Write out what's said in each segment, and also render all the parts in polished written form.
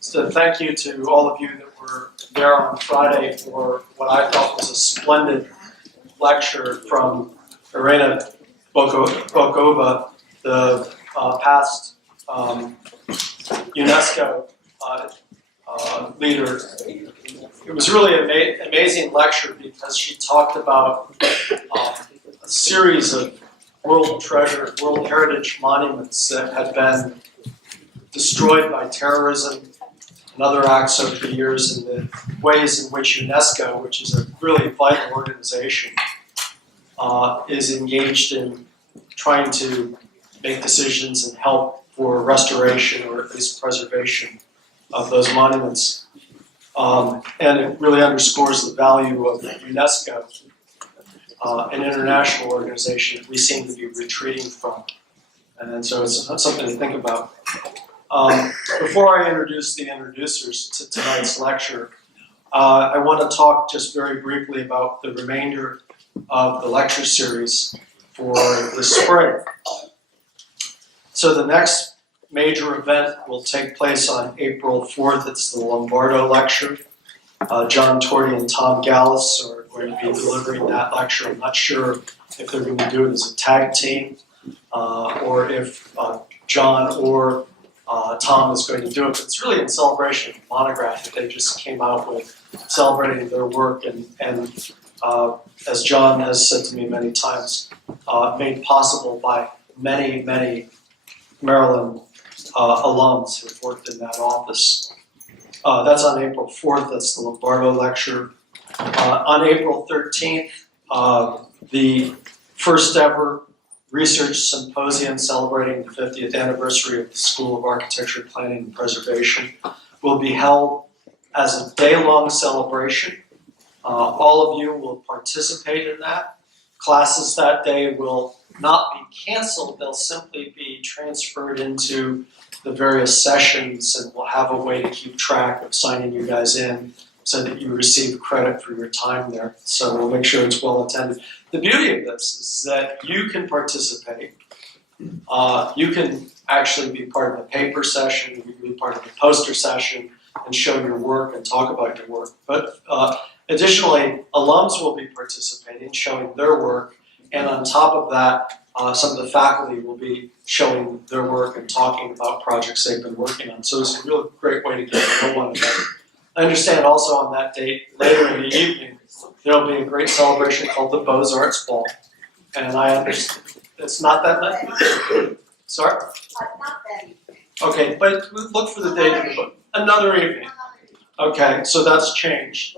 So thank you to all of you that were there on Friday for what I thought was a splendid lecture from Irena Bokova, the past UNESCO leader. It was really an amazing lecture because she talked about a series of World Heritage monuments that had been destroyed by terrorism and other acts over the years, and the ways in which UNESCO, which is a really vital organization, is engaged in trying to make decisions and help for restoration or at least preservation of those monuments. And it really underscores the value of UNESCO, an international organization that we seem to be retreating from. And so it's something to think about. Before I introduce the introducers to tonight's lecture, I want to talk just very briefly about the remainder of the lecture series for the spring. So the next major event will take place on April 4th. It's the Lombardo lecture. John Torty and Tom Gallus are going to be delivering that lecture. I'm not sure if they're going to do it as a tag team or if John or Tom is going to do it, but it's really in celebration of the monograph that they just came out with, celebrating their work and as John has said to me many times, made possible by many, many Maryland alums who have worked in that office. That's on April 4th, that's the Lombardo lecture. On April 13th, the first ever research symposium celebrating the 50th anniversary of the School of Architecture, Planning, and Preservation will be held as a day-long celebration. All of you will participate in that. Classes that day will not be canceled, they'll simply be transferred into the various sessions, and we'll have a way to keep track of signing you guys in so that you receive credit for your time there. So we'll make sure it's well attended. The beauty of this is that you can participate. You can actually be part of the paper session, you can be part of the poster session and show your work and talk about your work. But additionally, alums will be participating, showing their work, and on top of that, some of the faculty will be showing their work and talking about projects they've been working on. So it's a real great way to get to know one another. I understand also on that date, later in the evening, there'll be a great celebration called the Beaux-Arts Ball. And I understand, it's not that night? Sorry? Not that evening. Okay, but look for the date in the book. Another evening. Okay, so that's changed.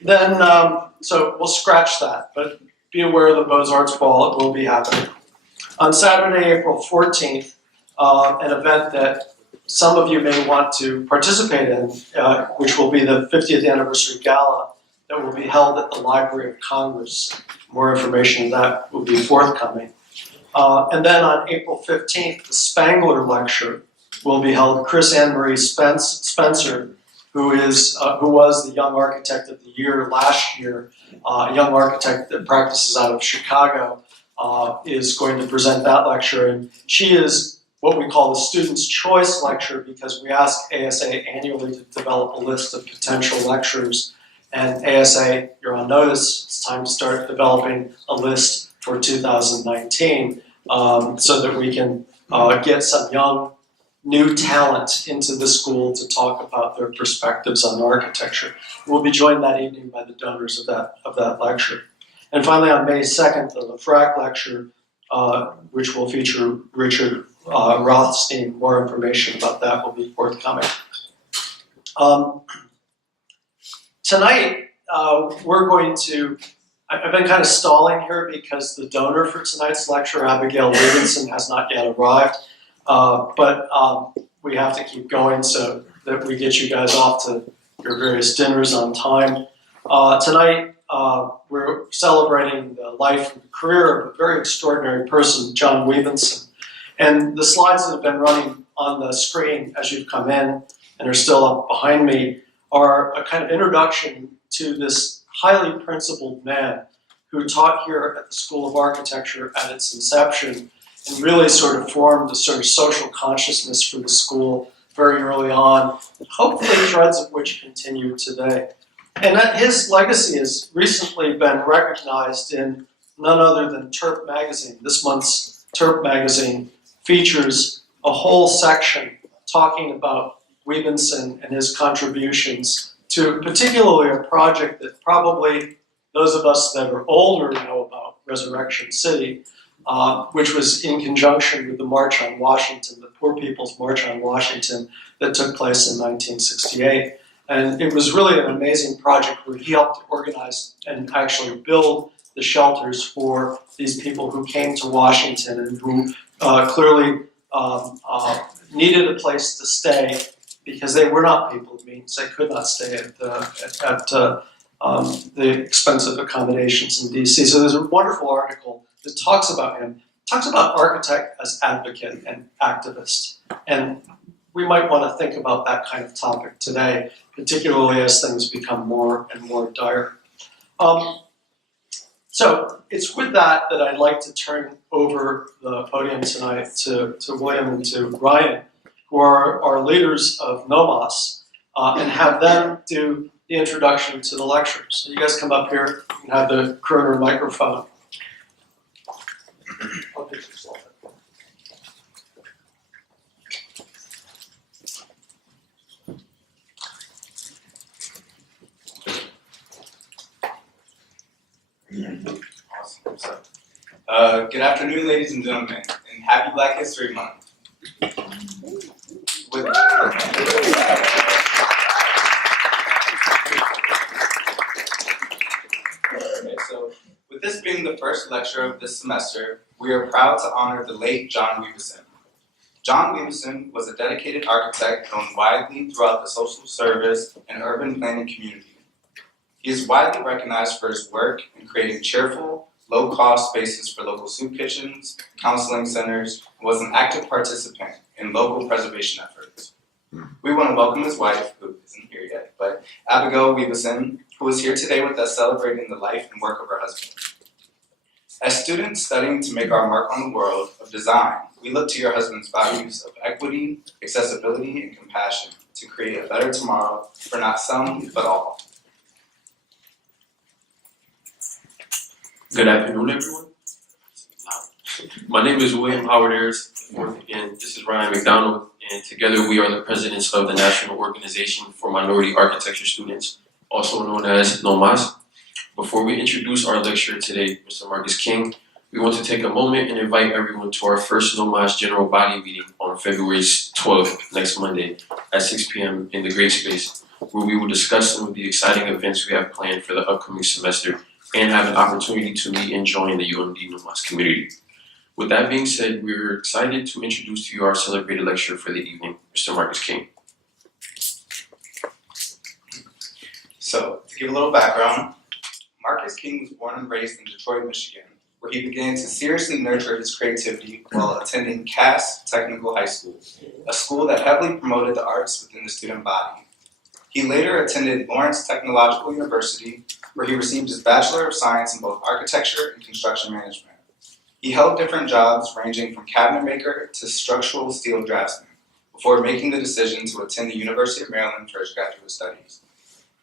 Then, so we'll scratch that, but be aware of the Beaux-Arts Ball, it will be happening. On Saturday, April 14th, an event that some of you may want to participate in, which will be the 50th anniversary gala that will be held at the Library of Congress. More information on that will be forthcoming. And then on April 15th, the Spangler Lecture will be held. Chris Ann Marie Spencer, who was the Young Architect of the Year last year, a young architect that practices out of Chicago, is going to present that lecture. And she is what we call the Student's Choice Lecture because we ask ASA annually to develop a list of potential lecturers. And ASA, you're on notice, it's time to start developing a list for 2019 so that we can get some young, new talent into the school to talk about their perspectives on architecture. We'll be joined that evening by the donors of that lecture. And finally, on May 2nd, the Lefrak Lecture, which will feature Richard Rothstein. More information about that will be forthcoming. Tonight, we're going to, I've been kind of stalling here because the donor for tonight's lecture, Abigail Williamson, has not yet arrived. But we have to keep going so that we get you guys off to your various dinners on time. Tonight, we're celebrating the life and career of a very extraordinary person, John Weavenson. And the slides that have been running on the screen as you've come in and are still up behind me are a kind of introduction to this highly principled man who taught here at the School of Architecture at its inception and really sort of formed a sort of social consciousness for the school very early on, hopefully threads of which continue today. And that his legacy has recently been recognized in none other than Turp magazine. This month's Turp magazine features a whole section talking about Wiebenson and his contributions to particularly a project that probably those of us that are older know about, Resurrection City, which was in conjunction with the March on Washington, the Poor People's March on Washington that took place in 1968. And it was really an amazing project where he helped organize and actually build the shelters for these people who came to Washington and who clearly needed a place to stay because they were not people of means. They could not stay at the expensive accommodations in DC. So there's a wonderful article that talks about him, talks about architect as advocate and activist. And we might want to think about that kind of topic today, particularly as things become more and more dire. So it's with that that I'd like to turn over the podium tonight to William and to Ryan, who are our leaders of NOMAS, and have them do the introduction to the lecture. So you guys come up here and have the Kroner microphone. I'll pitch yourself. Awesome. So, good afternoon, ladies and gentlemen, and happy Black History Month. With this being the first lecture of this semester, we are proud to honor the late John Wiebenson. John Wiebenson was a dedicated architect known widely throughout the social service and urban planning community. He is widely recognized for his work in creating cheerful, low-cost spaces for local soup kitchens, counseling centers, and was an active participant in local preservation efforts. We want to welcome his wife, who isn't here yet, but Abigail Wiebenson, who is here today with us celebrating the life and work of her husband. As students studying to make our mark on the world of design, we look to your husband's values of equity, accessibility, and compassion to create a better tomorrow for not some, but all. Good afternoon, everyone. My name is William Howard Ayers, and this is Ryan McDonald, and together we are the presidents of the National Organization for Minority Architecture Students, also known as NOMAS. Before we introduce our lecturer today, Mr. Marques King, we want to take a moment and invite everyone to our first NOMAS General Body meeting on February 12th, next Monday, at 6 p.m. in the Great Space, where we will discuss some of the exciting events we have planned for the upcoming semester and have an opportunity to meet and join the UMD NOMAS community. With that being said, we're excited to introduce to you our celebrated lecturer for the evening, Mr. Marques King. So, to give a little background, Marques King was born and raised in Detroit, Michigan, where he began to seriously nurture his creativity while attending Cass Technical High School, a school that heavily promoted the arts within the student body. He later attended Lawrence Technological University, where he received his Bachelor of Science in both Architecture and Construction Management. He held different jobs ranging from cabinet maker to structural steel draftsman, before making the decision to attend the University of Maryland for his graduate studies.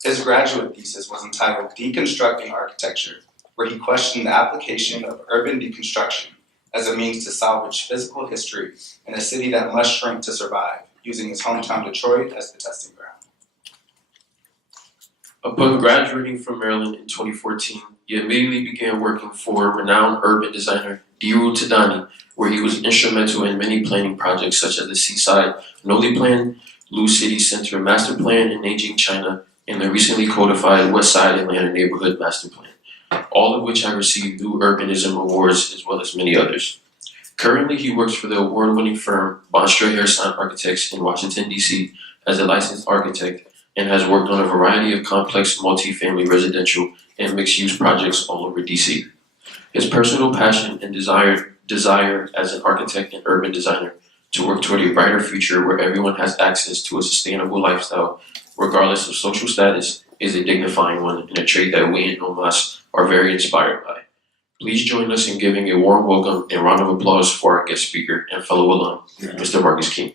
His graduate thesis was entitled Deconstructing Architecture, where he questioned the application of urban deconstruction as a means to salvage physical history in a city that must shrink to survive, using his hometown Detroit as the testing ground. Upon graduating from Maryland in 2014, he immediately began working for renowned urban designer Diru Tadani, where he was instrumental in many planning projects such as the Seaside Noli Plan, Lu City Center Master Plan in Nanjing, China, and the recently codified West Side Atlanta Neighborhood Master Plan, all of which have received new urbanism awards as well as many others. Currently, he works for the award-winning firm Bonstra Harrison Architects in Washington, D.C. as a licensed architect and has worked on a variety of complex multi-family residential and mixed-use projects all over D.C. His personal passion and desire as an architect and urban designer to work toward a brighter future where everyone has access to a sustainable lifestyle regardless of social status, is a dignifying one and a trait that we in UMass are very inspired by. Please join us in giving a warm welcome and round of applause for our guest speaker and fellow alum, Mr. Marques King.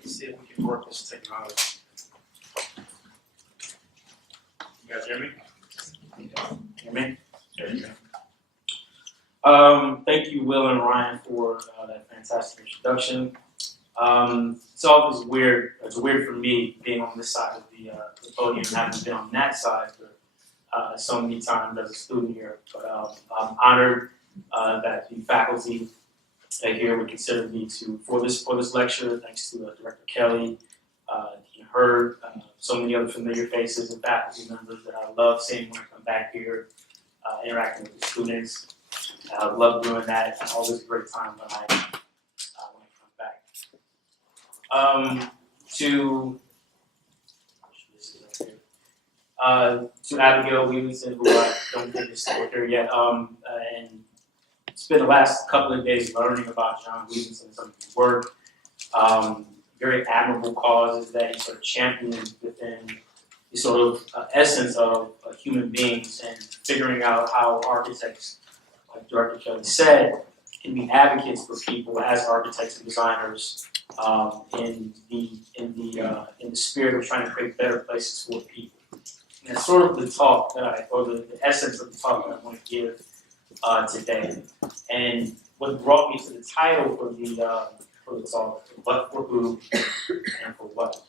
Let's see if we can work this technology. You guys hear me? Hear me? There you go. Thank you, Will and Ryan, for that fantastic introduction. It's always weird. It's weird for me being on this side of the podium, having been on that side for so many times as a student here. But I'm honored that the faculty here would consider me for this lecture. Thanks to Director Kelly, Dean Hurd, so many other familiar faces and faculty members that I love seeing when I come back here, interacting with the students. I love doing that. It's always a great time when I come back. To Abigail Williamson, who I don't think is still here yet, and spent the last couple of days learning about John Williamson and some of his work. Very admirable causes that he sort of championed within the sort of essence of human beings, and figuring out how architects, like Director Kelly said, can be advocates for people as architects and designers in the spirit of trying to create better places for people. And that's sort of the talk or the essence of the talk that I want to give today. And what brought me to the title for the talk, what for who and for what.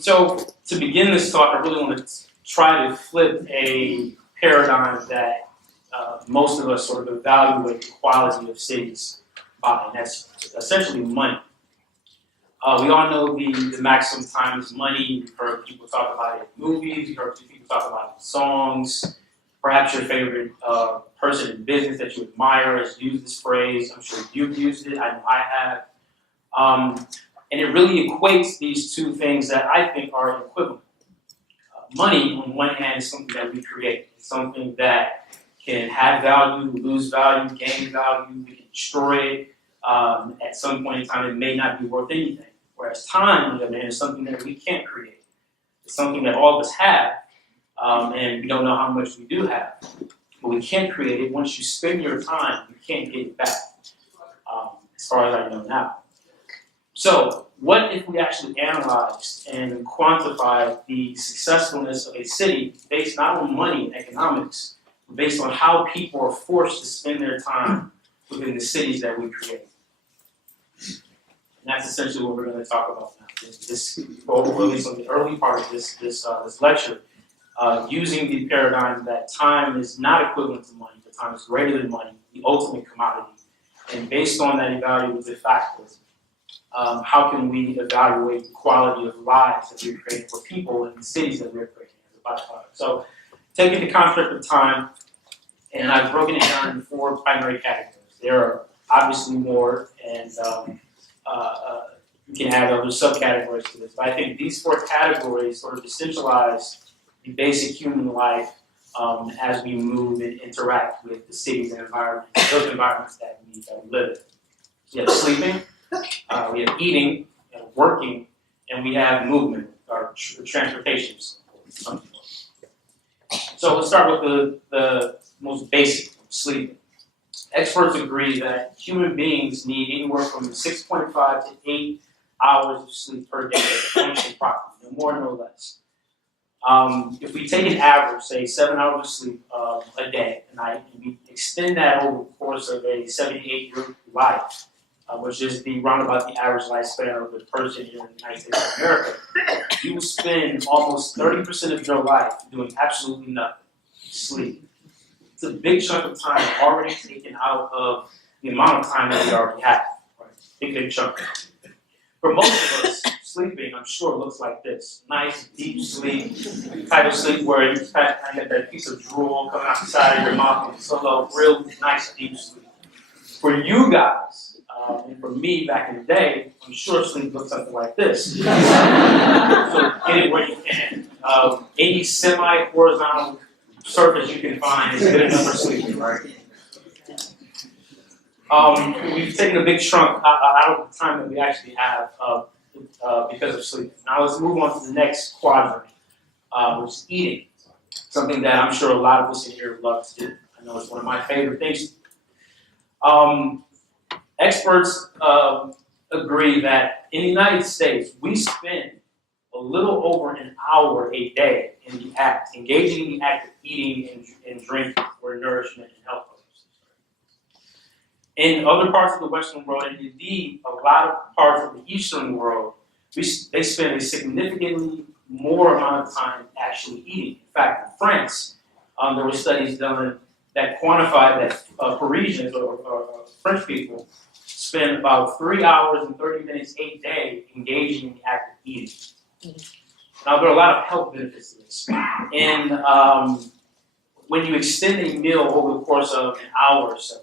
So to begin this talk, I really want to try to flip a paradigm that most of us sort of evaluate the quality of cities by, and that's essentially money. We all know the maximum time is money. We've heard people talk about it in movies. We've heard people talk about it in songs. Perhaps your favorite person in business that you admire has used this phrase. I'm sure you've used it. I know I have. And it really equates these two things that I think are equivalent. Money, on one hand, is something that we create. It's something that can have value, lose value, gain value. We can destroy it. At some point in time, it may not be worth anything. Whereas time, on the other hand, is something that we can't create. It's something that all of us have, and we don't know how much we do have. But we can't create it. Once you spend your time, you can't get it back, as far as I know now. So, what if we actually analyzed and quantified the successfulness of a city based not on money and economics, but based on how people are forced to spend their time within the cities that we create? And that's essentially what we're going to talk about now. Or at least on the early part of this lecture, using the paradigm that time is not equivalent to money, but time is greater than money, the ultimate commodity. And based on that evaluative factors, how can we evaluate the quality of lives that we're creating for people in the cities that we're creating as a byproduct? So, taking the concept of time, and I've broken it down into 4 primary categories. There are obviously more, and you can add other subcategories to this. But I think these 4 categories sort of essentialize the basic human life as we move and interact with the cities and environments, those environments that we live in. We have sleeping. We have eating, we have working, and we have movement, or transportation. So let's start with the most basic, sleeping. Experts agree that human beings need anywhere from 6.5 to 8 hours of sleep per day to function properly, no more, no less. If we take an average, say 7 hours of sleep a day, and we extend that over the course of a 78-year life, which is roundabout the average lifespan of a person here in the United States of America, you will spend almost 30% of your life doing absolutely nothing, sleep. It's a big chunk of time already taken out of the amount of time that we already have. Right? Big chunk. For most of us, sleeping, I'm sure, looks like this. Nice, deep sleep, type of sleep where you kind of get that piece of drool coming out the side of your mouth, and it's a real nice, deep sleep. For you guys, And for me, back in the day, I'm sure sleep looked something like this. So get it where you can. Any semi-horizontal surface you can find is good enough for sleeping, right? We've taken a big chunk out of the time that we actually have because of sleep. Now let's move on to the next quadrant, which is eating. Something that I'm sure a lot of us in here love to do. I know it's one of my favorite things. Experts agree that in the United States, we spend a little over an hour a day in the act, engaging in the act of eating and drinking for nourishment and health purposes. In other parts of the Western world, and indeed a lot of parts of the Eastern world, they spend a significantly more amount of time actually eating. In fact, in France, there were studies done that quantified that Parisians or French people spend about 3 hours and 30 minutes a day engaging in the act of eating. Now, there are a lot of health benefits to this. And when you extend a meal over the course of an hour or so,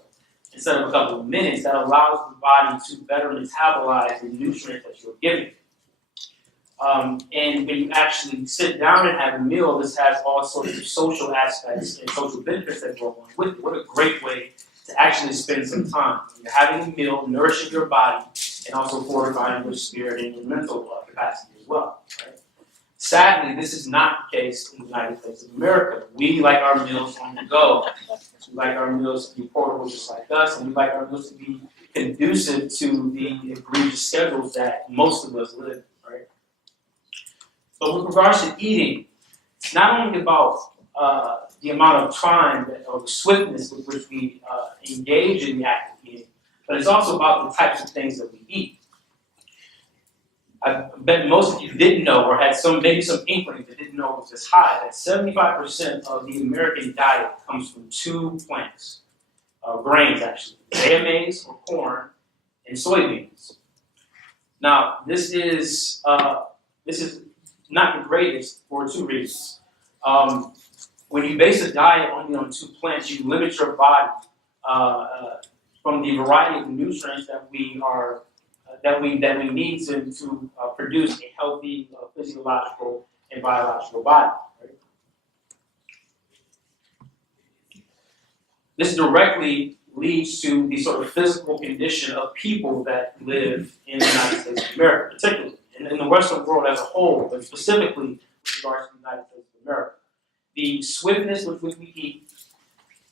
instead of a couple of minutes, that allows the body to better metabolize the nutrients that you're giving. And when you actually sit down and have a meal, this has all sorts of social aspects and social benefits that go along with it. What a great way to actually spend some time. You're having a meal, nourishing your body, and also fortifying your spirit and your mental capacity as well. Right? Sadly, this is not the case in the United States of America. We like our meals on the go. We like our meals to be portable just like us, and we like our meals to be conducive to the egregious schedules that most of us live. Right? But with regards to eating, it's not only about the amount of time or the swiftness with which we engage in the act of eating, but it's also about the types of things that we eat. I bet most of you didn't know, or had maybe some inkling that didn't know it was this high, that 75% of the American diet comes from 2 plants, grains actually, maize or corn, and soybeans. Now, this is not the greatest for 2 reasons. When you base a diet only on 2 plants, you limit your body from the variety of nutrients that we need to produce a healthy physiological and biological body. Right? This directly leads to the sort of physical condition of people that live in the United States of America, particularly in the Western world as a whole, but specifically with regards to the United States of America. The swiftness with which we eat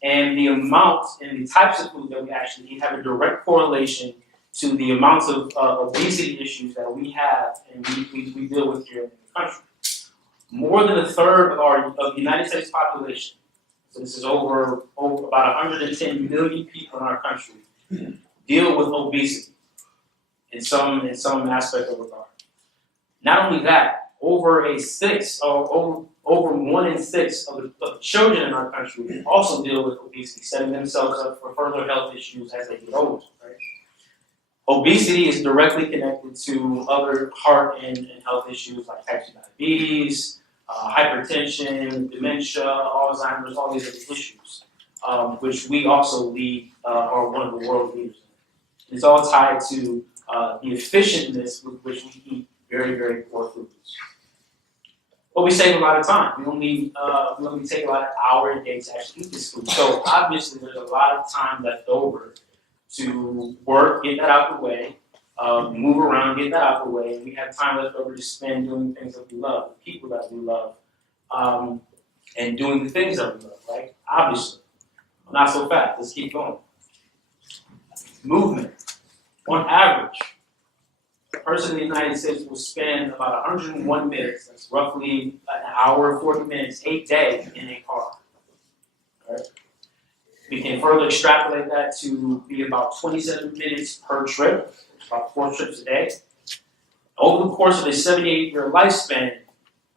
and the amount and the types of food that we actually eat have a direct correlation to the amounts of obesity issues that we have and we deal with here in the country. More than a third of the United States population, so this is over about 110 million people in our country, deal with obesity in some aspect of regard. Not only that, over 1 in 6 of the children in our country also deal with obesity, setting themselves up for further health issues as they get older. Right? Obesity is directly connected to other heart and health issues like type 2 diabetes, hypertension, dementia, Alzheimer's, all these other issues, which we also are one of the world leaders in. It's all tied to the efficientness with which we eat very, very poor foods. But we save a lot of time. We only take about an hour a day to actually eat this food. So obviously there's a lot of time left over to work, get that out the way, move around, get that out the way, and we have time left over to spend doing things that we love, the people that we love, and doing the things that we love, right? Obviously. Not so fast. Let's keep going. Movement. On average, a person in the United States will spend about 101 minutes, that's roughly an hour and 40 minutes, a day in a car. Right? We can further extrapolate that to be about 27 minutes per trip, about 4 trips a day. Over the course of a 78-year lifespan,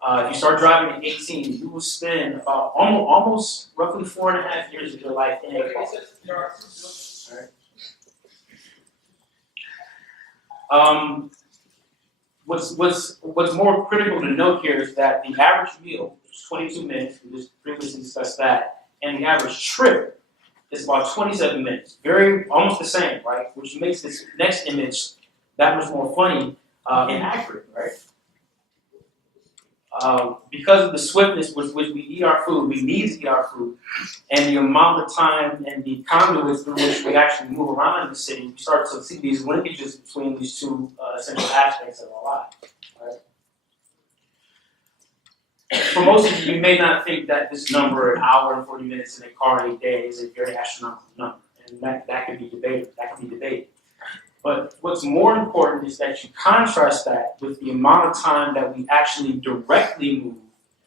if you start driving at 18, you will spend about almost roughly 4.5 years of your life in a car. Right? What's more critical to note here is that the average meal is 22 minutes. We just previously discussed that, and the average trip is about 27 minutes. Almost the same, right? Which makes this next image that much more funny and accurate, right? Because of the swiftness with which we eat our food, we need to eat our food, and the amount of time and the conduits through which we actually move around in the city, we start to see these linkages between these two essential aspects of our life. Right? For most of you may not think that this number, an hour and 40 minutes in a car a day, is a very astronomical number, and that could be debated. But what's more important is that you contrast that with the amount of time that we actually directly move,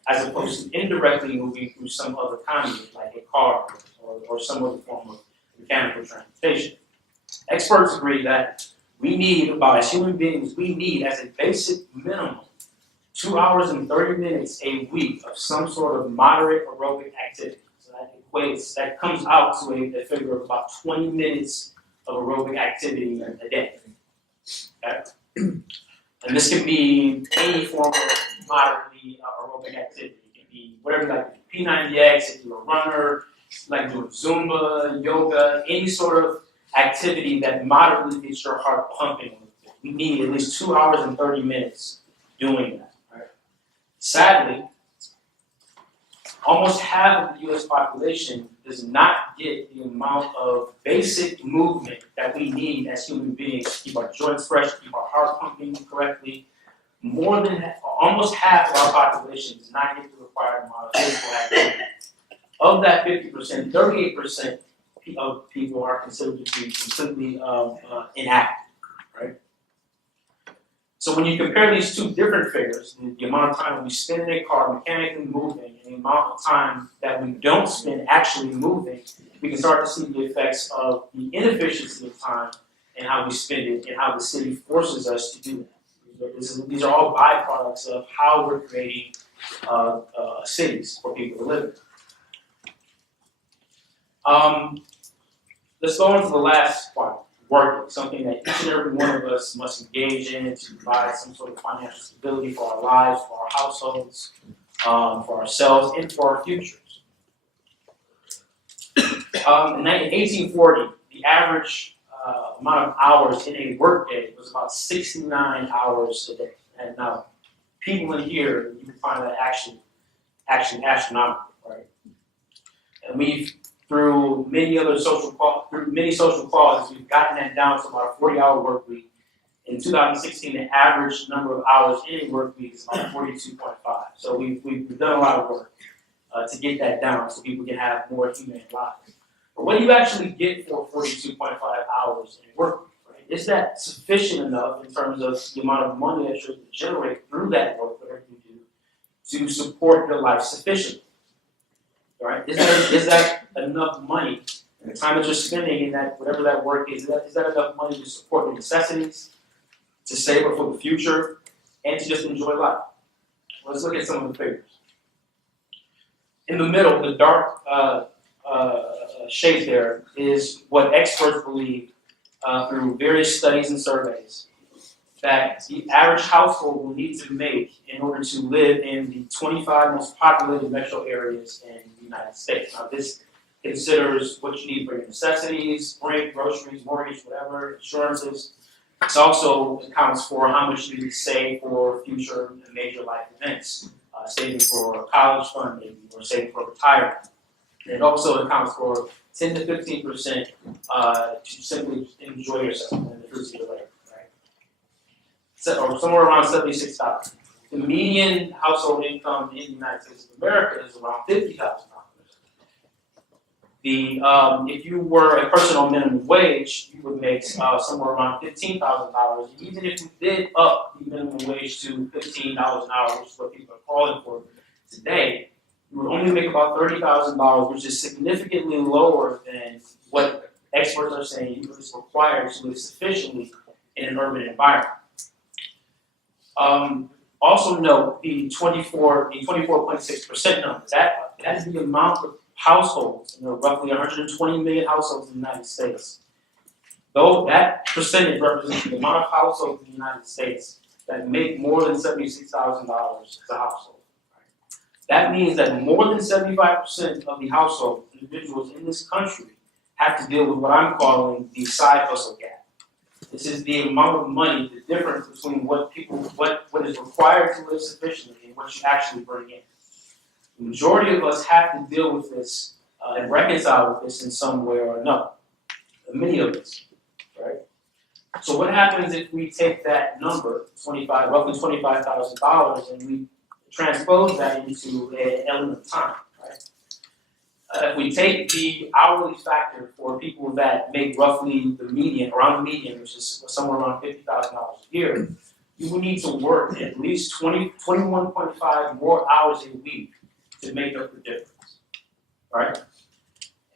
as opposed to indirectly moving through some other conduit, like a car or some other form of mechanical transportation. Experts agree that as human beings, we need as a basic minimum 2 hours and 30 minutes a week of some sort of moderate aerobic activity. So that comes out to a figure of about 20 minutes of aerobic activity a day. Okay? And this can be any form of moderately aerobic activity. It can be whatever you like, P90X, if you're a runner, like doing Zumba, yoga, any sort of activity that moderately gets your heart pumping. We need at least 2 hours and 30 minutes doing that. Right? Sadly, almost half of the U.S. population does not get the amount of basic movement that we need as human beings to keep our joints fresh, to keep our heart pumping correctly. Almost half of our population does not get the required amount of physical activity. Of that 50%, 38% of people are considered to be completely inactive. Right? So when you compare these two different figures, the amount of time that we spend in a car mechanically moving and the amount of time that we don't spend actually moving, we can start to see the effects of the inefficiency of time and how we spend it and how the city forces us to do that. These are all byproducts of how we're creating cities for people to live in. Let's go on to the last part. Working, something that each and every one of us must engage in to provide some sort of financial stability for our lives, for our households, for ourselves, and for our futures. In 1840, the average amount of hours in a workday was about 69 hours a day. And now, people in here, you can find that actually astronomical, right? And through many social clauses, we've gotten that down to about a 40-hour work week. In 2016, the average number of hours in a work week is about 42.5. So we've done a lot of work to get that down so people can have more humane lives. But what do you actually get for 42.5 hours in a work week? Right? Is that sufficient enough in terms of the amount of money that you're able to generate through that work, whatever you do, to support your life sufficiently? Right? Is that enough money? And the time that you're spending in that, whatever that work is that enough money to support your necessities, to save up for the future, and to just enjoy life? Let's look at some of the figures. In the middle, the dark shade there is what experts believe through various studies and surveys that the average household will need to make in order to live in the 25 most populated metro areas in the United States. Now, this considers what you need for your necessities, rent, groceries, mortgage, whatever, insurances. It also accounts for how much you need to save for future and major life events, saving for a college fund, maybe, or saving for retirement. And it also accounts for 10 to 15% to simply enjoy yourself and the fruits of your labor. Or somewhere around $76,000. The median household income in the United States of America is around $50,000. If you were a person on minimum wage, you would make somewhere around $15,000. Even if you did up the minimum wage to $15 an hour, which is what people are calling for today, you would only make about $30,000, which is significantly lower than what experts are saying is required to live sufficiently in an urban environment. Also note the 24.6% number. That is the amount of households, roughly 120 million households in the United States. Though that percentage represents the amount of households in the United States that make more than $76,000 as a household. That means that more than 75% of the household individuals in this country have to deal with what I'm calling the side hustle gap. This is the amount of money, the difference between what is required to live sufficiently and what you actually bring in. The majority of us have to deal with this and reconcile with this in some way or another. Many of us, right? So what happens if we take that number, roughly $25,000, and we transpose that into an element of time, right? If we take the hourly factor for people that make roughly the median, around the median, which is somewhere around $50,000 a year, you would need to work at least 21.5 more hours a week to make up the difference, right?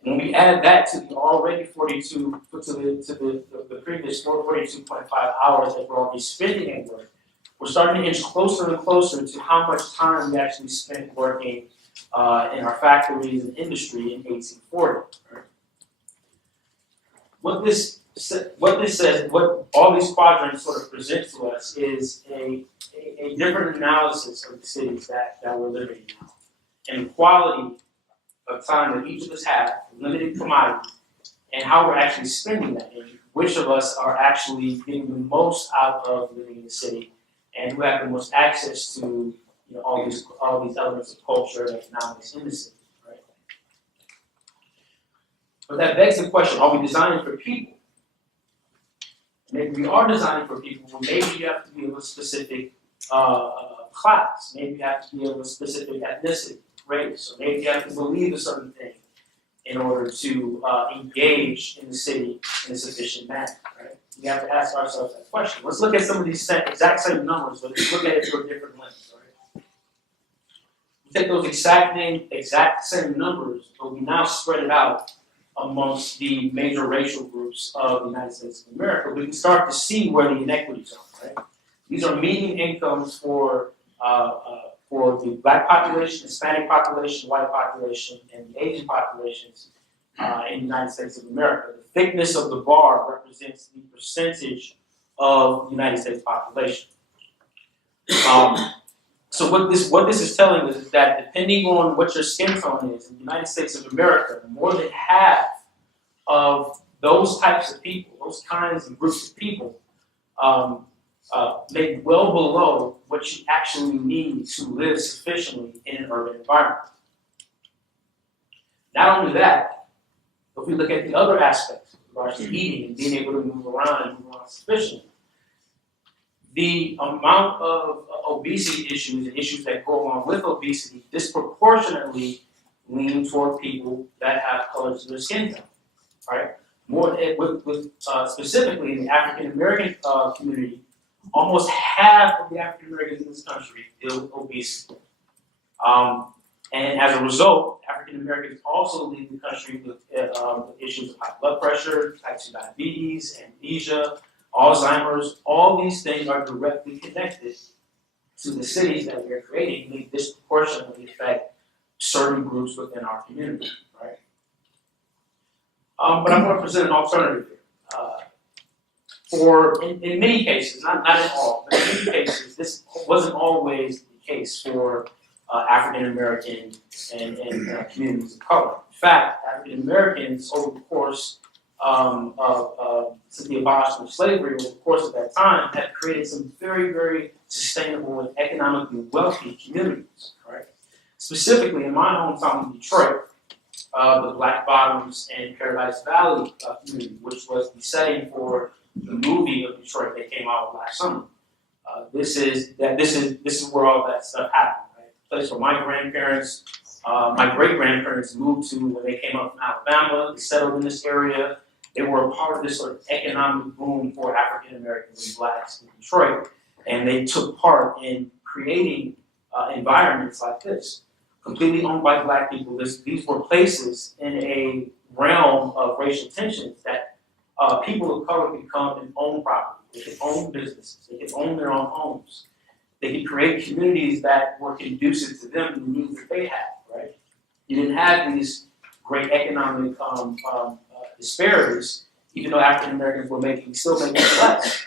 When we add that to the already 42, to the previous 42.5 hours that we're already spending at work, we're starting to inch closer and closer to how much time we actually spent working in our factories and industry in 1840. Right? What this says, what all these quadrants sort of present to us is a different analysis of the cities that we're living in now, and the quality of time that each of us have, limited commodity, and how we're actually spending that energy. Which of us are actually getting the most out of living in the city, and who have the most access to all these elements of culture and economics in the city, right? But that begs the question: are we designing for people? Maybe we are designing for people. Well, maybe you have to be of a specific class. Maybe you have to be of a specific ethnicity, race, or maybe you have to believe a certain thing in order to engage in the city in a sufficient manner, right? We have to ask ourselves that question. Let's look at some of these exact same numbers, but let's look at it through a different lens, right? We take those exact same numbers, but we now spread it out amongst the major racial groups of the United States of America. We can start to see where the inequities are, right? These are median incomes for the Black population, Hispanic population, white population, and the Asian populations in the United States of America. The thickness of the bar represents the percentage of the United States population. So what this is telling us is that depending on what your skin tone is, in the United States of America, more than half of those types of people, those kinds of groups of people, make well below what you actually need to live sufficiently in an urban environment. Not only that, if we look at the other aspects, with regards to eating and being able to move around sufficiently, the amount of obesity issues and issues that go along with obesity disproportionately lean toward people that have colors to their skin tone, right? More specifically in the African American community, almost half of the African Americans in this country deal with obesity. And as a result, African Americans also lead the country with issues of high blood pressure, type 2 diabetes, amnesia, Alzheimer's. All these things are directly connected to the cities that we are creating, and they disproportionately affect certain groups within our community, right? But I'm going to present an alternative here. In many cases, not in all, but in many cases, this wasn't always the case for African American and communities of color. In fact, African Americans, over the course since the abolition of slavery, over the course of that time, have created some very, very sustainable and economically wealthy communities. Right? Specifically, in my hometown of Detroit, the Black Bottoms and Paradise Valley community, which was the setting for the movie of Detroit that came out last summer. This is where all that stuff happened. Right? Place where my grandparents, my great grandparents moved to when they came up from Alabama. They settled in this area. They were a part of this sort of economic boom for African Americans and Blacks in Detroit, and they took part in creating environments like this, completely owned by Black people. These were places in a realm of racial tensions that people of color could come and own property. They could own businesses. They could own their own homes. They could create communities that were conducive to them and the needs that they had. Right? You didn't have these great economic disparities, even though African Americans were still making less.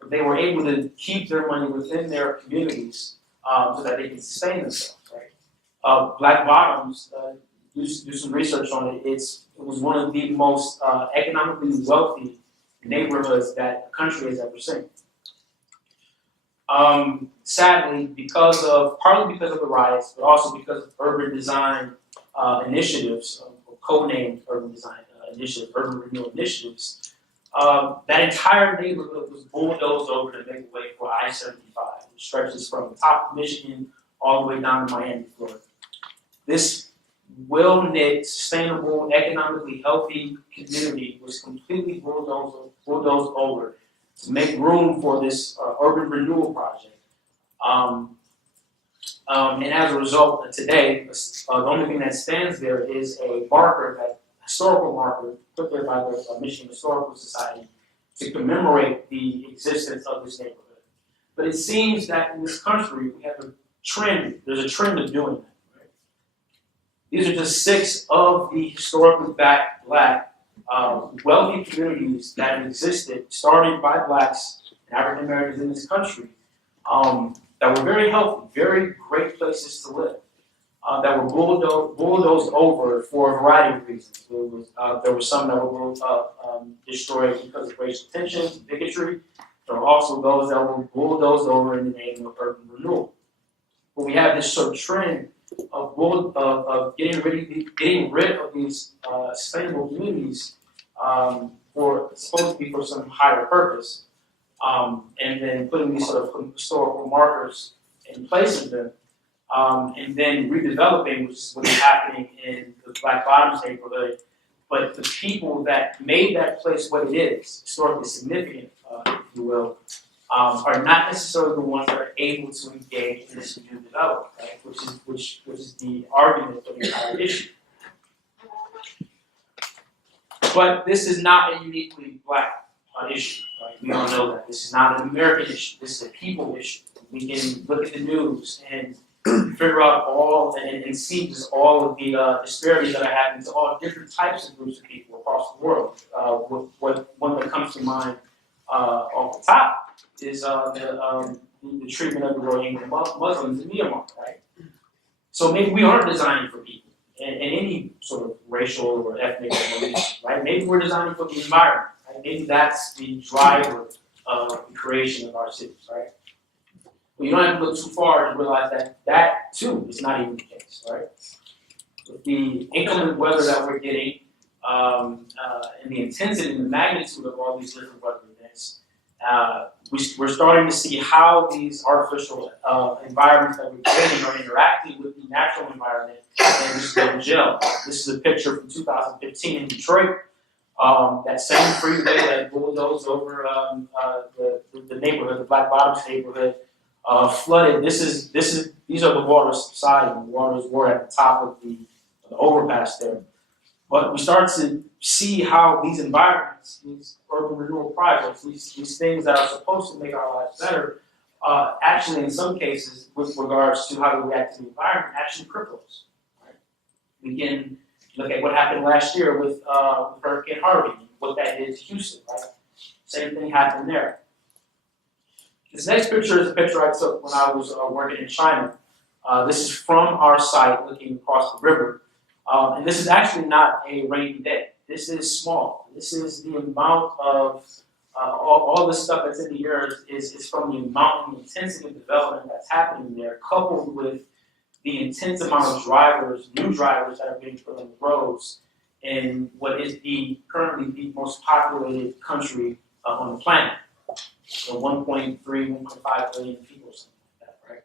But they were able to keep their money within their communities so that they could sustain themselves. Right? Black Bottoms, do some research on it. It's It was one of the most economically wealthy neighborhoods that the country has ever seen. Sadly, partly because of the riots, but also because of urban design initiatives, codenamed urban design initiative, urban renewal initiatives, that entire neighborhood was bulldozed over to make way for I-75, which stretches from the top of Michigan all the way down to Miami, Florida. This well-knit, sustainable, economically healthy community was completely bulldozed over to make room for this urban renewal project. And as a result, today, the only thing that stands there is a marker, that historical marker put there by the Michigan Historical Society to commemorate the existence of this neighborhood. But it seems that in this country, we have a trend, there's a trend of doing that. Right? These are just 6 of the historically black wealthy communities that have existed, started by blacks and African Americans in this country, that were very healthy, very great places to live, that were bulldozed over for a variety of reasons. There were some that were destroyed because of racial tensions, bigotry. There were also those that were bulldozed over in the name of urban renewal. But we have this sort of trend of getting rid of these sustainable communities supposed to be for some higher purpose, and then putting these sort of historical markers in place of them, and then redeveloping, which is what is happening in the Black Bottoms neighborhood. But the people that made that place what it is, historically significant, if you will, are not necessarily the ones that are able to engage in this new development, right? Which is the argument for the entire issue. But this is not a uniquely black issue, right? We all know that. This is not an American issue. This is a people issue. We can look at the news and figure out and see just all of the disparities that are happening to all different types of groups of people across the world. One that comes to mind off the top is the treatment of the Rohingya Muslims in Myanmar, right? So maybe we aren't designing for people in any sort of racial or ethnic religion, right? Maybe we're designing for the environment, right? Maybe that's the driver of the creation of our cities, right? But you don't have to look too far to realize that that too is not even the case, right? With the inclement weather that we're getting, and the intensity and the magnitude of all these different weather events, we're starting to see how these artificial environments that we're creating are interacting with the natural environment and just don't gel. This is a picture from 2015 in Detroit. That same freeway that bulldozed over the neighborhood, the Black Bottoms neighborhood, flooded. These are the waters subsiding. The waters were at the top of the overpass there. But we start to see how these environments, these urban renewal projects, these things that are supposed to make our lives better, actually in some cases, with regards to how we react to the environment, actually cripple us. Right? We can look at what happened last year with Hurricane Harvey, what that did to Houston, right? Same thing happened there. This next picture is a picture I took when I was working in China. This is from our site looking across the river. And this is actually not a rainy day. This is small. This is the amount of all the stuff that's in the earth is from the amount and intensity of development that's happening there, coupled with the intense amount of new drivers that are being put on the roads in what is currently the most populated country on the planet. So 1.3, 1.5 billion people, something like that, right?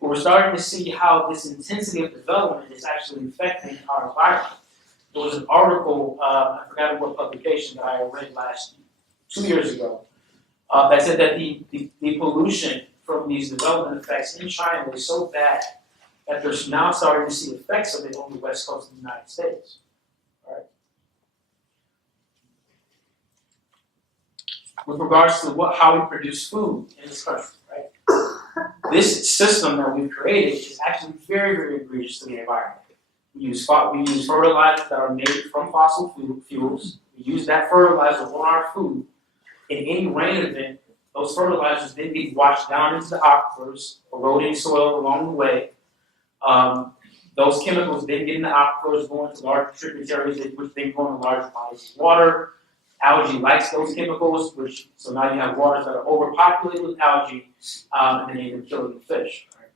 But we're starting to see how this intensity of development is actually affecting our environment. There was an article, I forgot what publication that I read 2 years ago, that said that the pollution from these development effects in China is so bad that they're now starting to see effects of it on the west coast of the United States. Right? With regards to how we produce food in this country, right? This system that we've created is actually very, very egregious to the environment. We use fertilizers that are made from fossil fuels. We use that fertilizer on our food. In any rain event, those fertilizers then get washed down into the aquifers, eroding soil along the way. Those chemicals then get into aquifers, go into larger tributaries, which then go into larger bodies of water. Algae likes those chemicals, so now you have waters that are overpopulated with algae, and then they end up killing the fish. Right?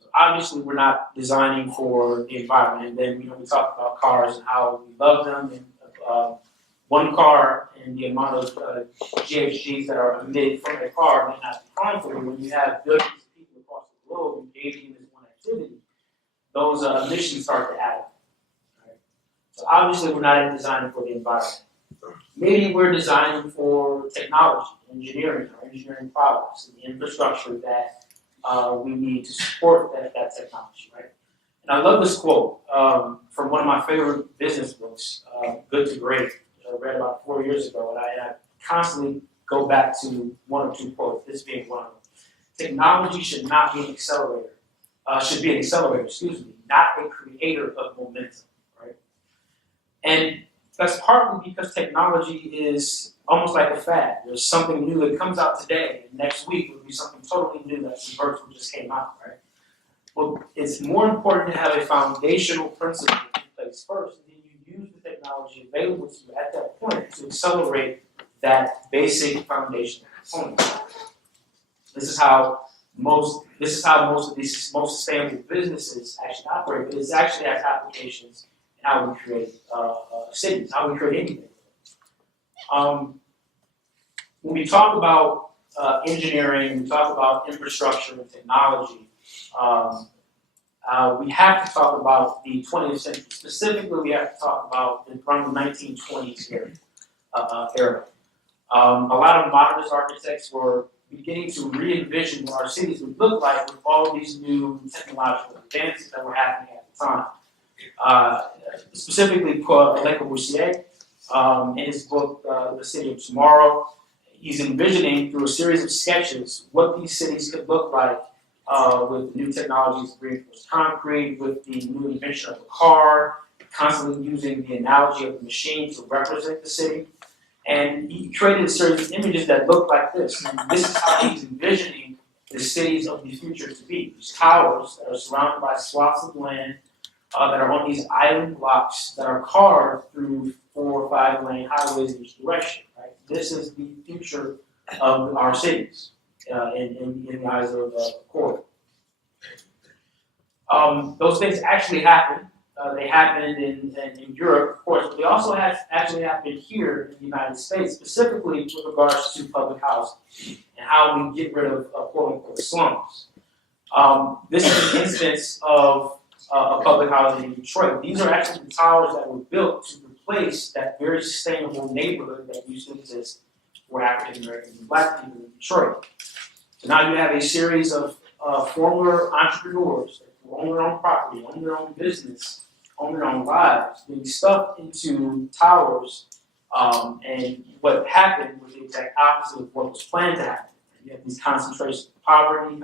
So obviously, we're not designing for the environment. And then, we talked about cars and how we love them. And one car and the amount of GHGs that are emitted from a car may not be harmful. When you have billions of people across the globe engaging in this one activity, those emissions start to add up. Right? So obviously, we're not designing for the environment. Maybe we're designing for technology, engineering, or engineering products, and the infrastructure that we need to support that technology, right? And I love this quote from one of my favorite business books, Good to Great, which I read about 4 years ago, and I constantly go back to one or two quotes, this being one of them. Technology should not be an accelerator, not a creator of momentum, right? And that's partly because technology is almost like a fad. There's something new that comes out today, and next week will be something totally new that subverts what just came out, right? Well, it's more important to have a foundational principle in place first, and then you use the technology available to you at that point to accelerate that basic foundational component. This is how most of these most sustainable businesses actually operate, but it actually has applications in how we create cities, how we create anything. When we talk about engineering, we talk about infrastructure and technology, we have to talk about the 20th century. Specifically, we have to talk about from the 1920s era. A lot of modernist architects were beginning to re-envision what our cities would look like with all these new technological advances that were happening at the time. Specifically, Le Corbusier, in his book, The City of Tomorrow, he's envisioning through a series of sketches what these cities could look like with new technologies of reinforced concrete, with the new invention of the car, constantly using the analogy of the machine to represent the city. And he created a series of images that look like this. And this is how he's envisioning the cities of the future to be. These towers that are surrounded by swaths of land that are on these island blocks that are carved through 4 or 5 lane highways in each direction. Right? This is the future of our cities in the eyes of Corp. Those things actually happen. They happened in Europe, of course, but they also actually happened here in the United States, specifically with regards to public housing and how we get rid of quote-unquote slums. This is an instance of public housing in Detroit. These are actually the towers that were built to replace that very sustainable neighborhood that used to exist for African Americans and Black people in Detroit. So now you have a series of former entrepreneurs who own their own property, own their own business, own their own lives, being stuffed into towers, and what happened was the exact opposite of what was planned to happen. You have these concentrations of poverty,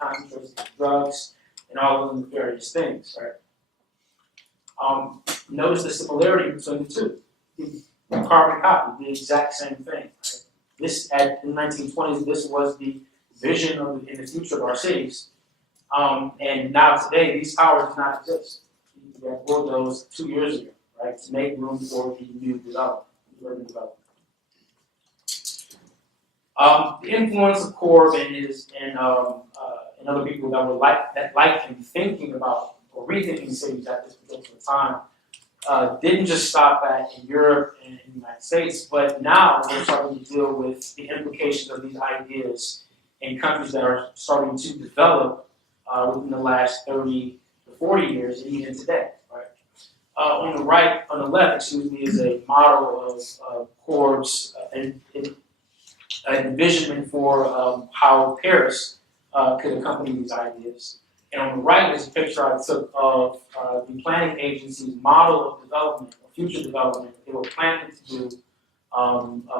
concentrations of drugs, and all of the various things, right? Notice the similarity between the two. The carbon copy, the exact same thing. Right? This, in the 1920s, this was the vision of in the future of our cities. And now today, these towers do not exist. We have built those 2 years ago, right, to make room for the new development, urban development. The influence of Corb and other people that were like him thinking about or rethinking cities at this particular time didn't just stop in Europe and in the United States, but now we're starting to deal with the implications of these ideas in countries that are starting to develop within the last 30 to 40 years, and even today. Right? On the left, is a model of Corb's envisionment for how Paris could accompany these ideas. And on the right is a picture I took of the planning agency's model of development, or future development, they were planning to do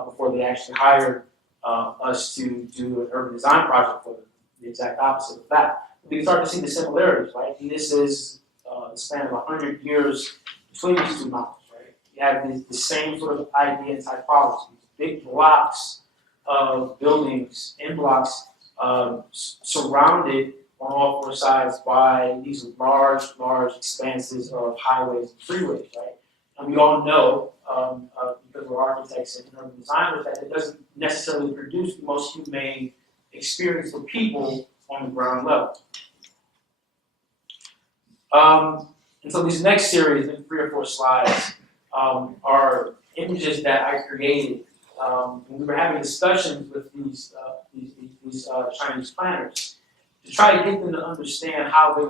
before they actually hired us to do an urban design project for them, the exact opposite of that. We can start to see the similarities, right? And this is a span of 100 years between these two models, right? You have the same sort of idea and typology, big blocks of buildings in blocks surrounded on all four sides by these large expanses of highways and freeways, right? And we all know, because we're architects and urban designers, that it doesn't necessarily produce the most humane experience for people on the ground level. And so these next series, in 3 or 4 slides, are images that I created when we were having discussions with these Chinese planners to try to get them to understand how they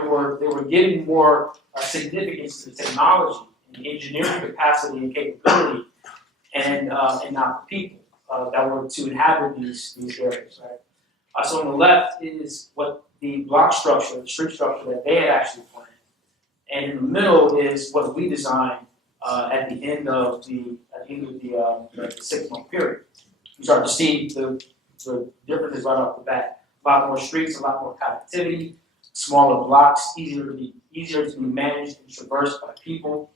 were giving more significance to the technology and the engineering capacity and capability, and not the people that were to inhabit these areas, right? So on the left is what the block structure, the street structure that they had actually planned, and in the middle is what we designed at the end of the 6-month period. You start to see the differences right off the bat. A lot more streets, a lot more connectivity, smaller blocks, easier to be managed and traversed by people,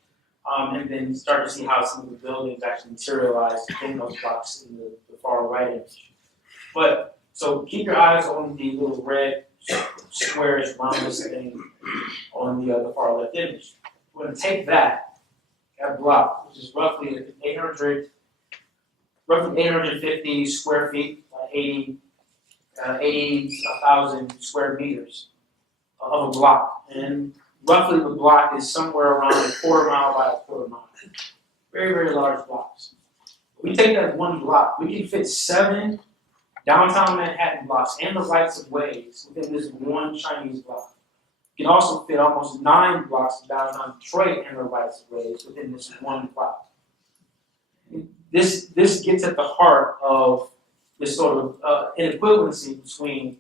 and then start to see how some of the buildings actually materialize in those blocks in the far right image. But so keep your eyes on the little red squarish roundness thing on the far left image. We're going to take that block, which is roughly 850 square feet, 80,000 square meters of a block. And roughly the block is somewhere around a quarter mile by a quarter mile. Very, very large blocks. We take that one block, we can fit 7 downtown Manhattan blocks and the rights of ways within this one Chinese block. You can also fit almost 9 blocks of downtown Detroit and the rights of ways within this one block. This gets at the heart of this sort of inequivalency between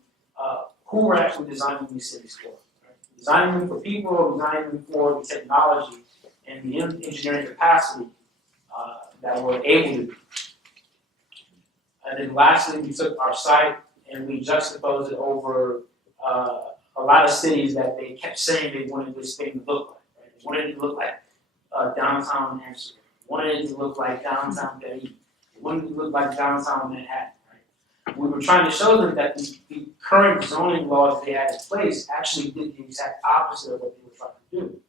who we're actually designing these cities for. Right? Designing them for people, or designing them for the technology and the engineering capacity that we're able to do. And then lastly, we took our site and we juxtaposed it over a lot of cities that they kept saying they wanted this thing to look like. Right? They wanted it to look like downtown Amsterdam. They wanted it to look like downtown Paris. They wanted it to look like downtown Manhattan. Right? We were trying to show them that the current zoning laws they had in place actually did the exact opposite of what they were trying to do.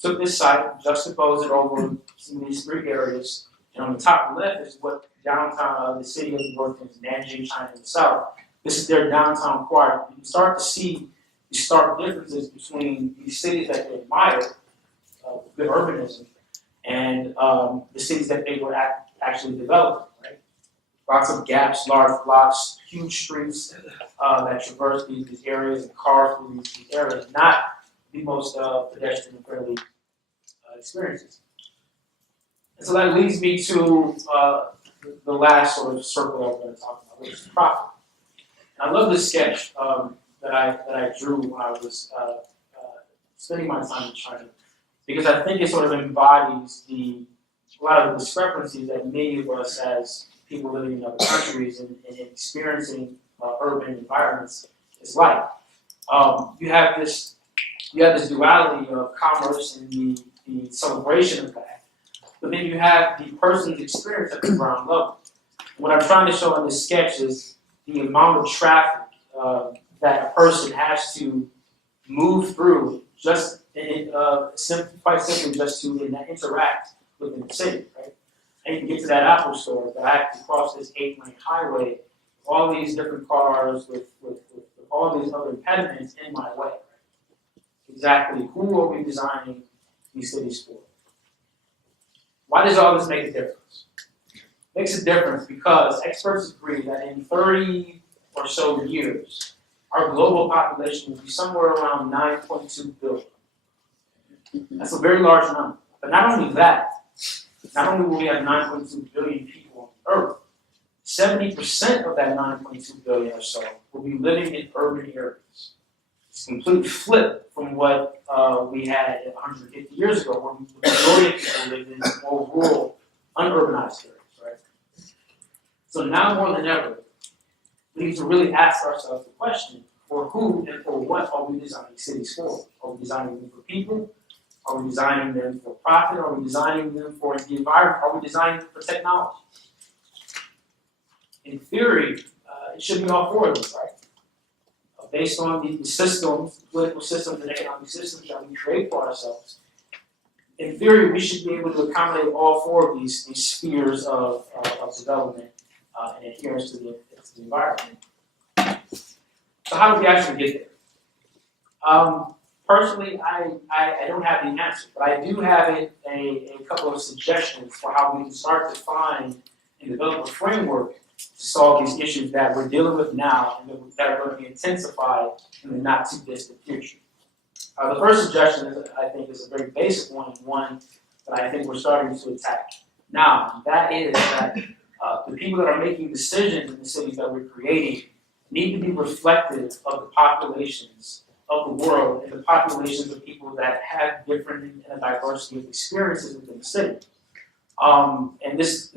Took this site, juxtaposed it over some of these 3 areas, and on the top left is what downtown, the city of North Nanjing, China in the south. This is their downtown quarter. You can start to see the stark differences between these cities that they admire, good urbanism, and the cities that they were actually developing, right? Lots of gaps, large blocks, huge streets that traverse these areas and cars through these areas, not the most pedestrian-friendly experiences. And so that leads me to the last sort of circle I'm going to talk about, which is profit. And I love this sketch that I drew when I was spending my time in China, because I think it sort of embodies a lot of the discrepancies that many of us as people living in other countries and experiencing urban environments is like. You have this duality of commerce and the celebration of that, but then you have the person's experience at the ground level. What I'm trying to show in this sketch is the amount of traffic that a person has to move through just quite simply just to interact within the city, right? I need to get to that Apple store, but I have to cross this 8-lane highway with all these different cars with all these other impediments in my way. Exactly who are we designing these cities for? Why does all this make a difference? It makes a difference because experts agree that in 30 or so years, our global population will be somewhere around 9.2 billion. That's a very large number. But not only that, not only will we have 9.2 billion people on Earth, 70% of that 9.2 billion or so will be living in urban areas. It's a complete flip from what we had 150 years ago, where the majority of people lived in more rural, unurbanized areas, right? So now more than ever, we need to really ask ourselves the question, for who and for what are we designing cities for? Are we designing them for people? Are we designing them for profit? Are we designing them for the environment? Are we designing them for technology? In theory, it should be all 4 of these, right? based on the systems, political systems and economic systems that we create for ourselves, in theory, we should be able to accommodate all four of these spheres of development and adherence to the environment. So how do we actually get there? Personally, I don't have the answer, but I do have a couple of suggestions for how we can start to find and develop a framework to solve these issues that we're dealing with now and that are going to be intensified in the not too distant future. The first suggestion, I think, is a very basic one that I think we're starting to attack now. And that is that the people that are making decisions in the cities that we're creating need to be reflective of the populations of the world and the populations of people that have different and a diversity of experiences within the city. And this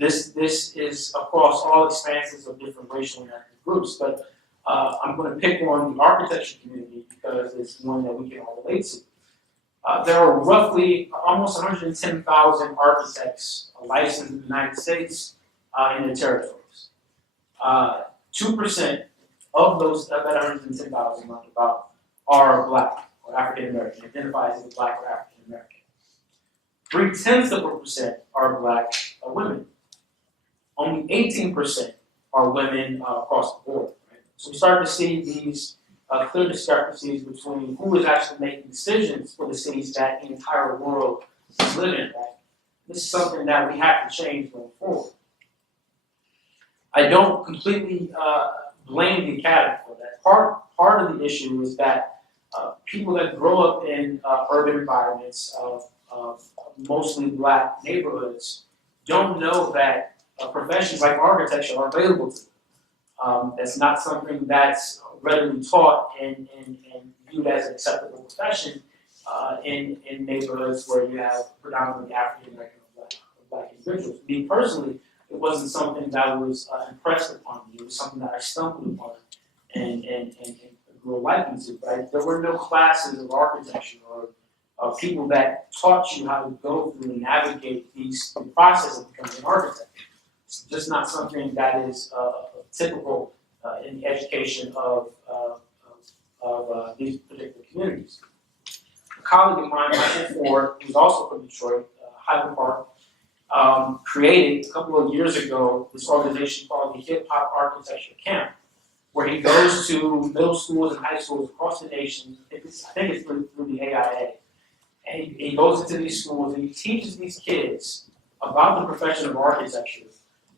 is across all expanses of different racial and ethnic groups. But I'm going to pick on the architecture community because it's one that we can all relate to. There are roughly almost 110,000 architects licensed in the United States and the territories. 2% of those, that 110,000 about, are Black or African American, identifies as Black or African American. 0.3% are Black women. Only 18% are women across the board. Right? So we start to see these clear discrepancies between who is actually making decisions for the cities that the entire world is living in. Right? This is something that we have to change going forward. I don't completely blame the academy for that. Part of the issue is that people that grow up in urban environments of mostly Black neighborhoods don't know that professions like architecture are available to them. That's not something that's readily taught and viewed as an acceptable profession in neighborhoods where you have predominantly African American or Black individuals. Me personally, it wasn't something that was impressed upon me. It was something that I stumbled upon and grew a liking to. But there were no classes of architecture or people that taught you how to go through and navigate the process of becoming an architect. It's just not something that is typical in the education of these particular communities. A colleague of mine, Michael Ford, who's also from Detroit, Highland Park, created a couple of years ago this organization called the Hip Hop Architecture Camp, where he goes to middle schools and high schools across the nation. I think it's through the AIA. And he goes into these schools and he teaches these kids about the profession of architecture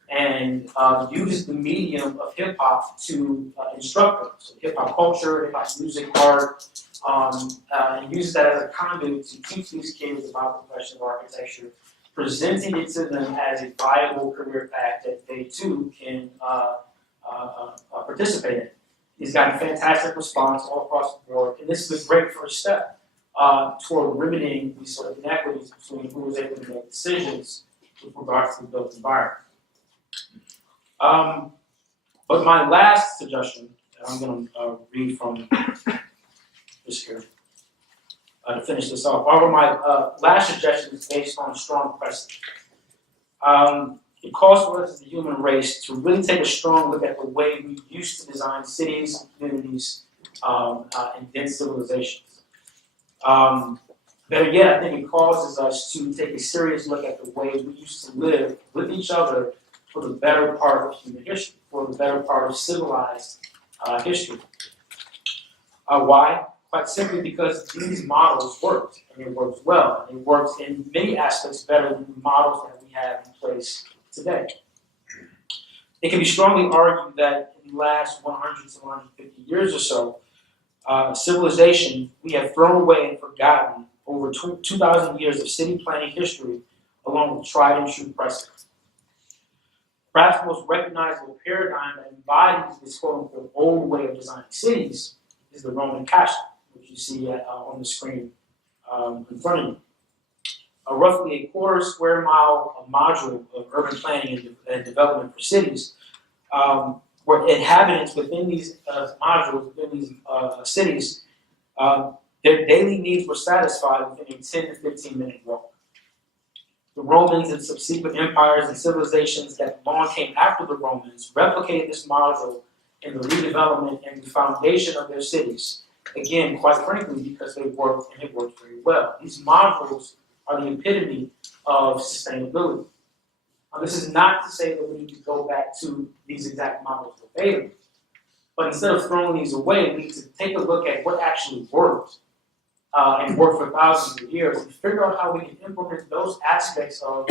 and uses the medium of hip hop to instruct them. So hip hop culture, hip hop music, art, and uses that as a conduit to teach these kids about the profession of architecture, presenting it to them as a viable career path that they too can participate in. He's gotten fantastic response all across the board, and this is a great first step toward remedying these sort of inequities between who was able to make decisions with regards to the built environment. But my last suggestion, and I'm going to read from this here to finish this off. However, my last suggestion is based on strong precedent. It calls for us as a human race to really take a strong look at the way we used to design cities and communities and dense civilizations. Better yet, I think it causes us to take a serious look at the way we used to live with each other for the better part of human history, for the better part of civilized history. Why? Quite simply because these models worked, and it works well, and it works in many aspects better than the models that we have in place today. It can be strongly argued that in the last 100 to 150 years or so, civilization, we have thrown away and forgotten over 2,000 years of city planning history along with tried and true precedents. Perhaps the most recognizable paradigm that embodies this quote-unquote old way of designing cities is the Roman castle, which you see on the screen in front of you. Roughly a quarter square mile module of urban planning and development for cities, where inhabitants within these modules, within these cities, their daily needs were satisfied within a 10 to 15 minute walk. The Romans and subsequent empires and civilizations that long came after the Romans replicated this module in the redevelopment and the foundation of their cities. Again, quite frankly, because they work and it worked very well. These modules are the epitome of sustainability. Now, this is not to say that we need to go back to these exact models verbatim, but instead of throwing these away, we need to take a look at what actually worked and worked for thousands of years and figure out how we can implement those aspects of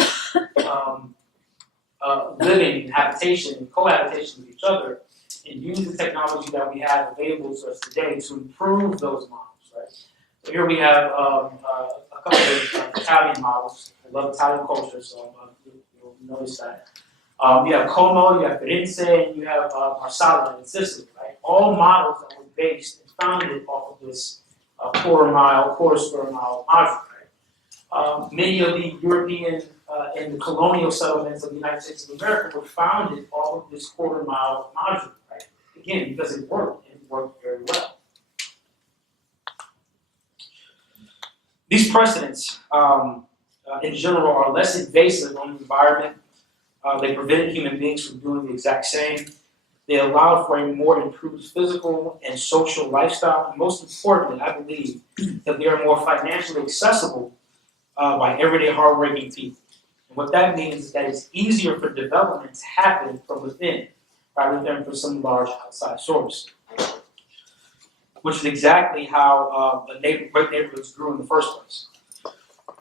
living and habitation and cohabitation with each other and use the technology that we have available to us today to improve those models, right? So here we have a couple of Italian models. I love Italian culture, so you'll notice that. You have Como, you have Firenze, and you have Marsala in Sicily, right? All models that were based and founded off of this quarter square mile module, right? Many of the European and the colonial settlements of the United States of America were founded off of this quarter mile module, right? Again, because it worked, and it worked very well. These precedents, in general, are less invasive on the environment. They prevented human beings from doing the exact same. They allowed for a more improved physical and social lifestyle. And most importantly, I believe that they are more financially accessible by everyday hardworking people. And what that means is that it's easier for development to happen from within rather than from some large outside source, which is exactly how great neighborhoods grew in the first place.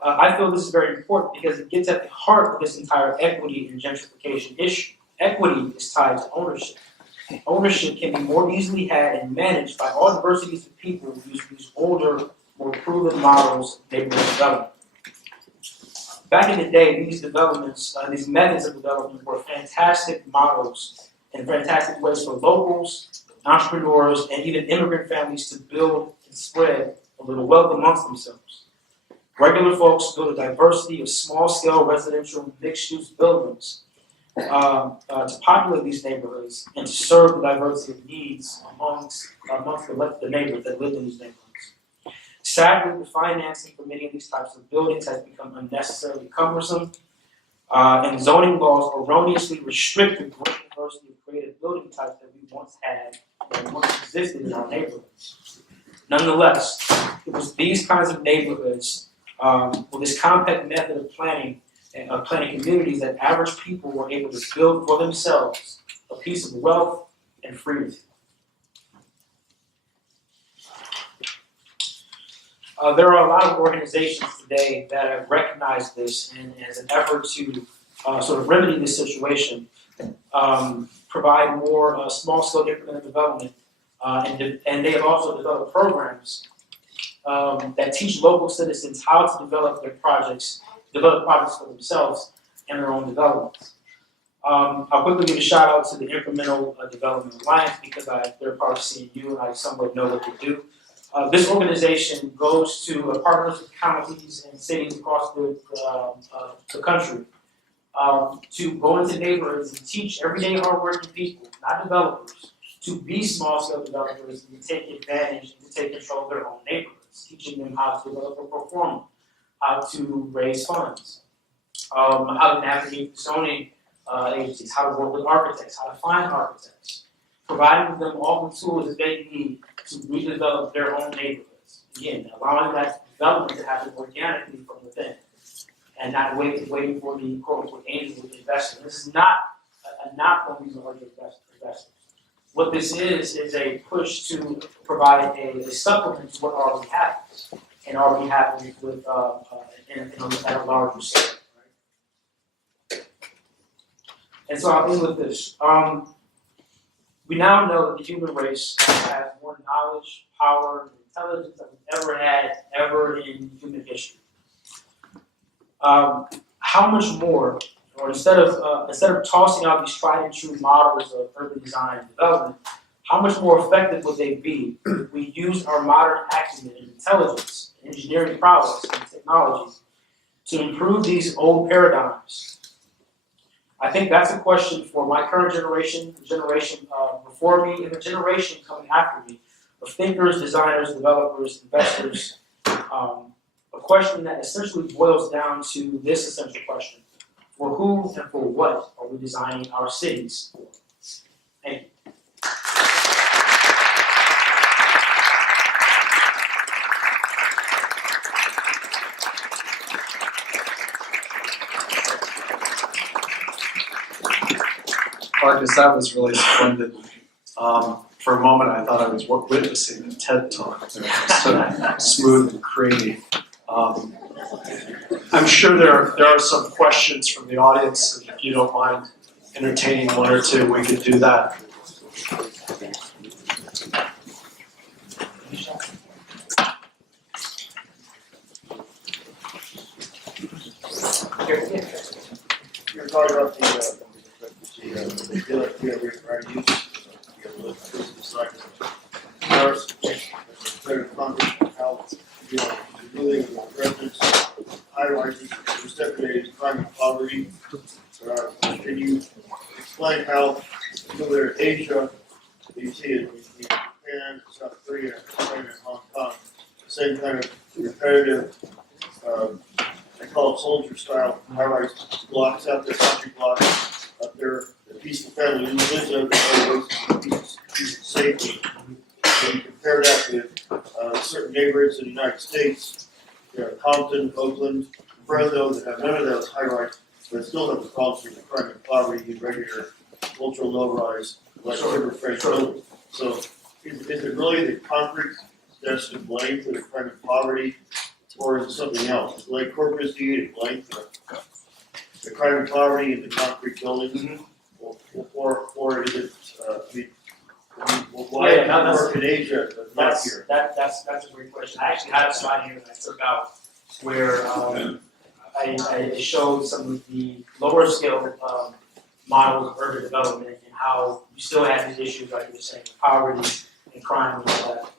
I feel this is very important because it gets at the heart of this entire equity and gentrification issue. Equity is tied to ownership. Ownership can be more easily had and managed by all diversities of people who use these older, more proven models of neighborhood development. Back in the day, these developments, these methods of development were fantastic models and fantastic ways for locals, entrepreneurs, and even immigrant families to build and spread a little wealth amongst themselves. Regular folks built a diversity of small-scale residential mixed-use buildings to populate these neighborhoods and to serve the diversity of needs amongst the neighbors that lived in these neighborhoods. Sadly, the financing for many of these types of buildings has become unnecessarily cumbersome, and zoning laws erroneously restricted the great diversity of creative building types that we once had and once existed in our neighborhoods. Nonetheless, it was these kinds of neighborhoods, with this compact method of planning communities, that average people were able to build for themselves a piece of wealth and freedom. There are a lot of organizations today that have recognized this and as an effort to sort of remedy this situation, provide more small-scale incremental development, and they have also developed programs that teach local citizens how to develop projects for themselves and their own developments. I'll quickly give a shout out to the Incremental Development Alliance because they're part of CNU and I somewhat know what they do. This organization goes to partners with counties and cities across the country to go into neighborhoods and teach everyday hardworking people, not developers, to be small-scale developers and to take advantage and to take control of their own neighborhoods, teaching them how to develop a performance, how to raise funds, how to navigate zoning agencies, how to work with architects, how to find architects, providing them all the tools that they need to redevelop their own neighborhoods. Again, allowing that development to happen organically from within and not waiting for the quote-unquote angels with investment. This is not a knock on these larger investors. What this is a push to provide a supplement to what already happens and already happens with at a larger scale. Right? And so I'll end with this. We now know that the human race has more knowledge, power, and intelligence than we've ever had in human history. How much more, or instead of tossing out these tried and true models of urban design and development, how much more effective would they be if we use our modern acumen and intelligence, and engineering prowess, and technology to improve these old paradigms? I think that's a question for my current generation, the generation before me, and the generation coming after me, of thinkers, designers, developers, investors. A question that essentially boils down to this essential question: for who and for what are we designing our cities for? Thank you. Marques, that was really splendid. For a moment, I thought I was witnessing a TED Talk. It was so smooth and creamy. I'm sure there are some questions from the audience, and if you don't mind entertaining one or two, we could do that. You're talking about the right use, how, building residents, high rises, definitely crime and poverty. Can you explain how, similar to Asia, you see it in Japan, South Korea, China, Hong Kong, the same kind of repetitive, I call it soldier style, high-rise blocks out there, country blocks up there, the peaceful family who lives over there, peace and safety. When you compare that with certain neighborhoods in the United States, Compton, Oakland, Fresno, that have none of those high-rise, but still have the problems with the crime and poverty and regular ultra low-rise, like timber frame buildings. So is it really the concrete that's to blame for the crime and poverty? Or is it something else? Like Corpus, do you blame for the crime and poverty in the concrete buildings? Or is it, why Yeah, no, does it work in Asia but not here? That's a great question. I actually had a slide here that I took out where I showed some of the lower scale models of urban development and how you still had these issues, like you were saying, poverty and crime and all that.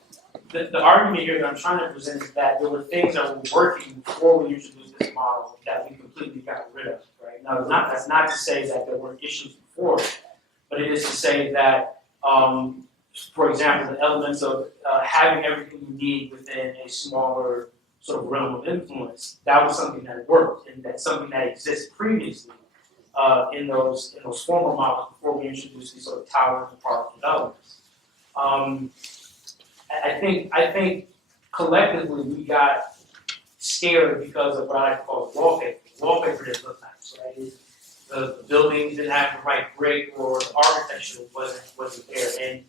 The argument here that I'm trying to present is that there were things that were working before we introduced this model that we completely got rid of, right? Now, that's not to say that there weren't issues before, but it is to say that, for example, the elements of having everything you need within a smaller sort of realm of influence, that was something that worked, and that's something that exists previously in those former models before we introduced these sort of tower and park developments. I think collectively we got scared because of what I call wallpaper. Wallpaper didn't look nice, right? The buildings didn't have the right brick, or the architecture wasn't there. And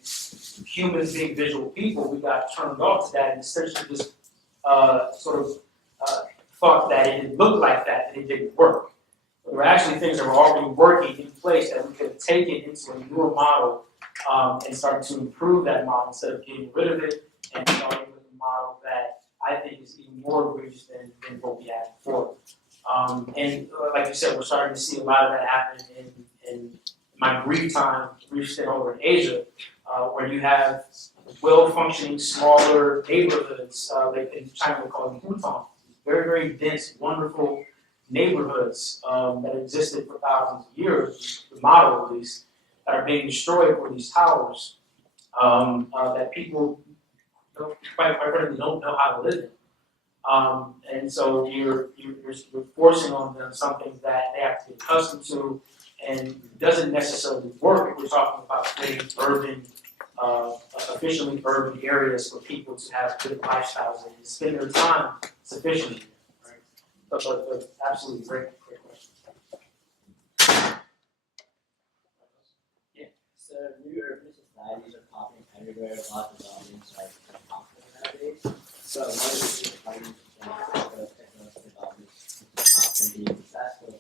humans being visual people, we got turned off to that and essentially just thought that it didn't look like that and it didn't work. But there were actually things that were already working in place that we could have taken into a newer model and started to improve that model instead of getting rid of it and starting with a model that I think is even more egregious than what we had before. And like you said, we're starting to see a lot of that happen in my brief stint over in Asia, where you have well-functioning, smaller neighborhoods, like in China we call them hutong, very, very dense, wonderful neighborhoods that existed for thousands of years, the model at least, that are being destroyed for these towers that people quite frankly don't know how to live in. And so you're forcing on them something that they have to get accustomed to, and it doesn't necessarily work if we're talking about creating urban, efficiently urban areas for people to have good lifestyles and spend their time sufficiently. Right? But absolutely great question. So new urban societies are popping everywhere, a lot of developments are popular nowadays. So one of the things why you think those developments can be successful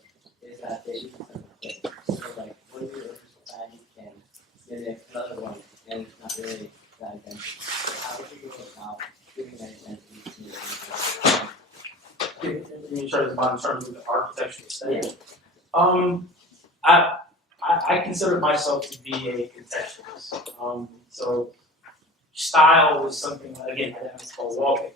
is that they use some things. So like one new urban society can mimic another one and it's not really that identity. So how would you go about giving that identity to your urban society? In terms of the architectural style. I consider myself to be a contextualist. So style is something, again, that's called wallpaper.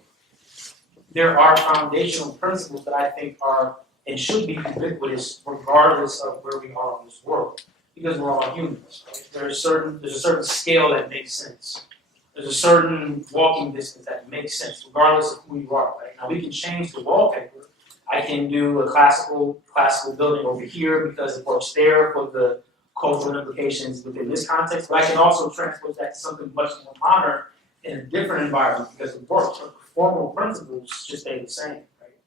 There are foundational principles that I think are and should be ubiquitous regardless of where we are in this world, because we're all humans. Right? There's a certain scale that makes sense. There's a certain walking distance that makes sense, regardless of who you are. Right? Now we can change the wallpaper. I can do a classical building over here because it works there for the cultural implications within this context, but I can also transport that to something much more modern in a different environment because it works. But the formal principles just stay the same, right?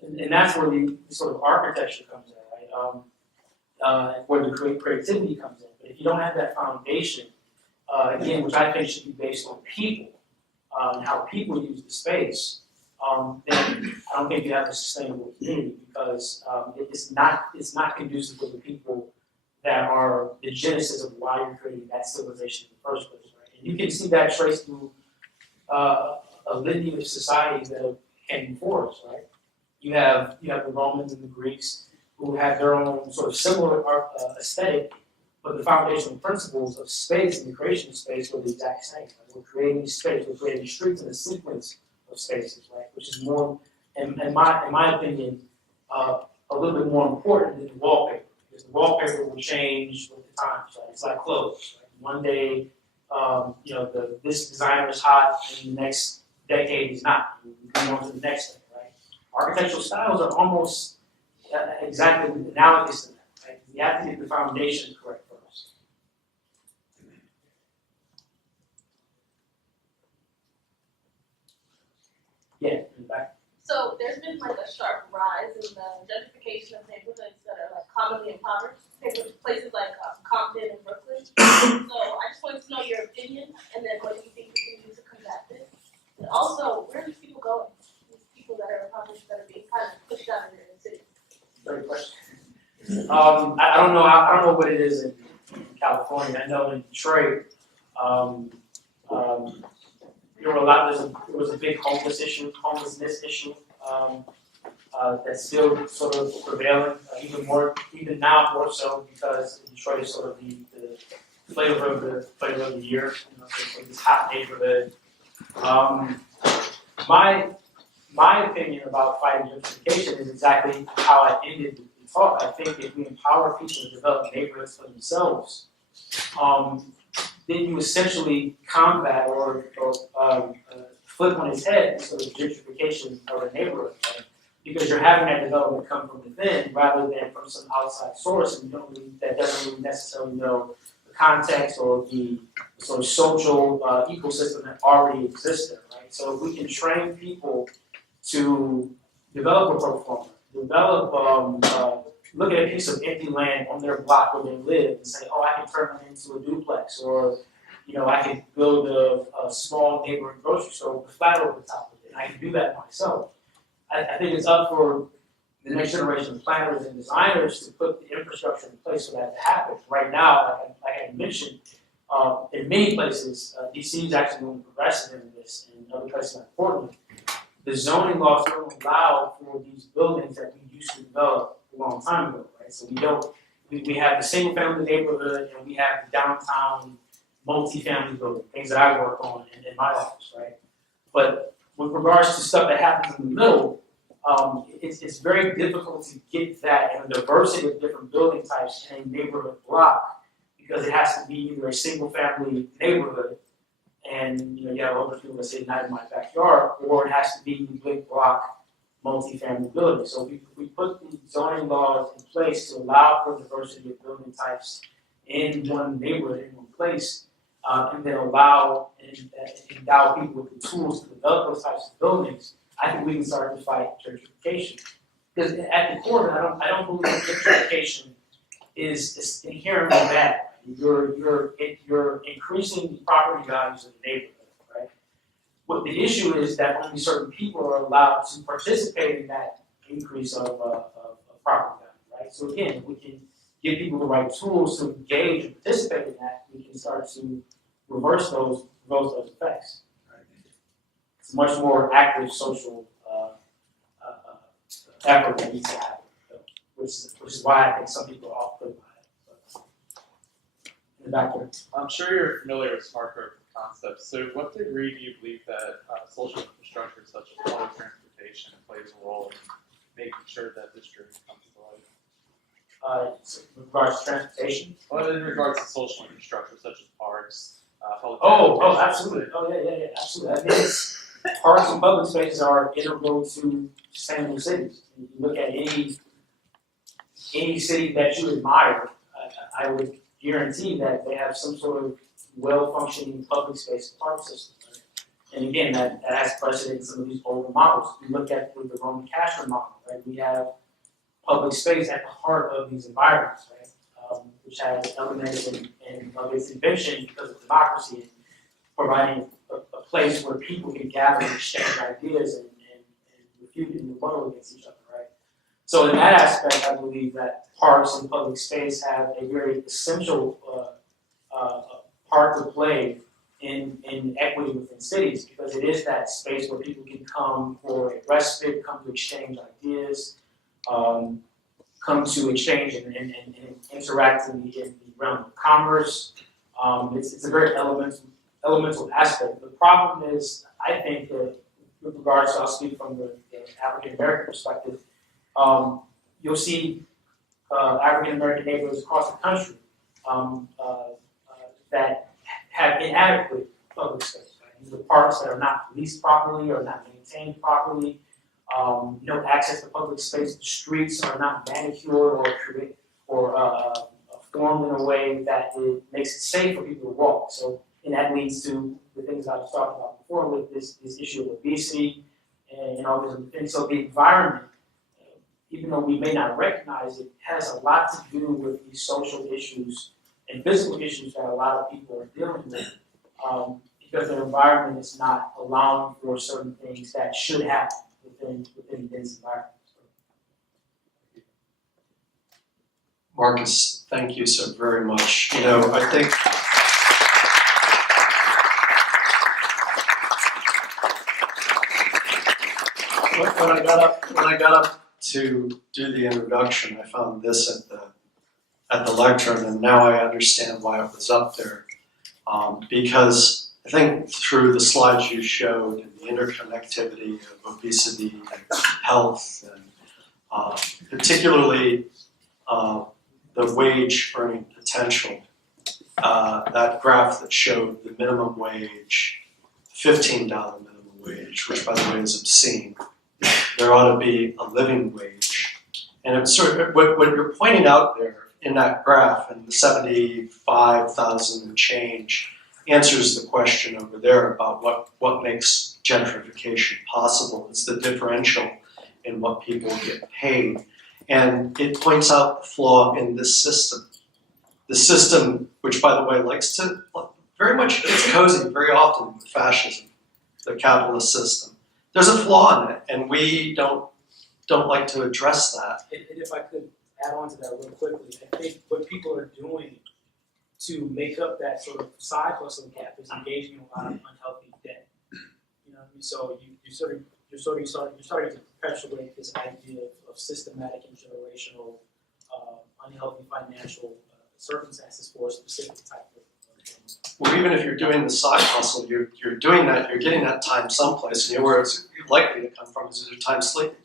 And that's where the sort of architecture comes in, right? Where the creativity comes in. But if you don't have that foundation, again, which I think should be based on people, and how people use the space, then I don't think you have a sustainable community because it's not conducive to the people that are the genesis of why you're creating that civilization in the first place, right? And you can see that traced through a litany of societies that have came before us, right? You have the Romans and the Greeks who have their own sort of similar aesthetic, but the foundational principles of space and the creation of space were the exact same. Right? We're creating space, we're creating streets in a sequence of spaces, right? Which is more, in my opinion, a little bit more important than the wallpaper. Because the wallpaper will change with the times, right? It's like clothes. Right? One day, this designer is hot, and the next decade he's not. We go on to the next thing, right? Architectural styles are almost exactly analogous to that, right? You have to get the foundation correct first. Yeah, in the back. So there's been like a sharp rise in the gentrification of neighborhoods that are like commonly impoverished, places like Compton and Brooklyn. So I just wanted to know your opinion, and then what do you think we can do to combat this? And also, where are these people going? These people that are impoverished that are being kind of pushed out of their cities. Great question. I don't know what it is in California. I know in Detroit, there were there was a big homelessness issue that's still sort of prevailing, even now more so because Detroit is sort of the flavor of the year, so this hot neighborhood. My opinion about fighting gentrification is exactly how I ended the talk. I think if we empower people to develop neighborhoods for themselves, then you essentially combat or flip on its head sort of gentrification of a neighborhood, right? Because you're having that development come from within rather than from some outside source, and that doesn't really necessarily know the context or the sort of social ecosystem that already exists there, right? So if we can train people to develop a pro forma, look at a piece of empty land on their block where they live and say, oh, I can turn that into a duplex, or I can build a small neighborhood grocery store with a flat over the top of it, and I can do that myself. I think it's up for the next generation of planners and designers to put the infrastructure in place for that to happen. Right now, like I mentioned, in many places, DC is actually going progressive in this, and other places like Portland. The zoning laws don't allow for these buildings that we used to develop a long time ago, right? So we have the single family neighborhood and we have the downtown multi-family building, things that I work on in my office, right? But with regards to stuff that happens in the middle, it's very difficult to get that in a diversity of different building types in a neighborhood block because it has to be either a single family neighborhood and you have other people that say not in my backyard, or it has to be big block multi-family buildings. So we put the zoning laws in place to allow for diversity of building types in one neighborhood, in one place, and then allow and endow people with the tools to develop those types of buildings. I think we can start to fight gentrification. Because at the core, I don't believe gentrification is inherently bad. You're increasing the property values of the neighborhood, right? What the issue is that only certain people are allowed to participate in that increase of property value, right? So again, if we can give people the right tools to engage and participate in that, we can start to reverse those effects. Right? It's a much more active social effort that needs to happen, which is why I think some people are off put by it. Back there. I'm sure you're familiar with smart growth concepts. So, to what degree do you believe that social infrastructure such as public transportation plays a role in making sure that this dream comes to life? With regards to transportation? Well, in regards to social infrastructure such as parks, public Oh, absolutely. Oh, yeah, absolutely. I think parks and public spaces are integral to sustainable cities. If you look at any city that you admire, I would guarantee that they have some sort of well-functioning public space park system. Right? And again, that has precedent in some of these older models. We look at the Roman Castro model, right? We have public space at the heart of these environments, right? which has elements of its invention because of democracy and providing a place where people can gather and exchange ideas and refute and rebuttal against each other, right? So in that aspect, I believe that parks and public space have a very essential part to play in equity within cities, because it is that space where people can come for a respite, come to exchange ideas, come to exchange and interact in the realm of commerce. It's a very elemental aspect. The problem is, I think that with regards to, I'll speak from the African American perspective, you'll see African American neighborhoods across the country that have inadequate public space. Right? These are parks that are not policed properly or not maintained properly. No access to public space. The streets are not manicured or formed in a way that it makes it safe for people to walk. So, and that leads to the things I was talking about before with this issue of obesity and all these other things. So the environment, even though we may not recognize it, has a lot to do with these social issues and physical issues that a lot of people are dealing with, because their environment is not allowing for certain things that should happen within this environment. Marques, thank you so very much. You know, I think when I got up to do the introduction, I found this at the lectern, and now I understand why it was up there. Because I think through the slides you showed and the interconnectivity of obesity and health, and particularly the wage earning potential, that graph that showed the minimum wage, $15 minimum wage, which by the way is obscene. There ought to be a living wage. And it's sort of what you're pointing out there in that graph, and the 75,000 and change, answers the question over there about what makes gentrification possible. It's the differential in what people get paid. And it points out the flaw in this system. The system, which by the way likes to very much gets cozy very often with fascism, the capitalist system. There's a flaw in it, and we don't like to address that. And if I could add on to that real quickly, I think what people are doing to make up that sort of side hustle gap is engaging in a lot of unhealthy debt. You know what I mean? So you're starting to perpetuate this idea of systematic and generational unhealthy financial circumstances for a specific type of. Well, even if you're doing the side hustle, you're doing that, you're getting that time someplace, and where it's likely to come from is your time sleeping.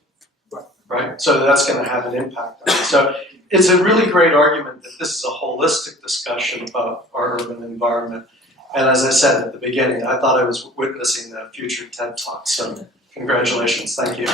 Right? So that's going to have an impact on it. So it's a really great argument that this is a holistic discussion about our urban environment. And as I said at the beginning, I thought I was witnessing a future TED Talk. So congratulations. Thank you.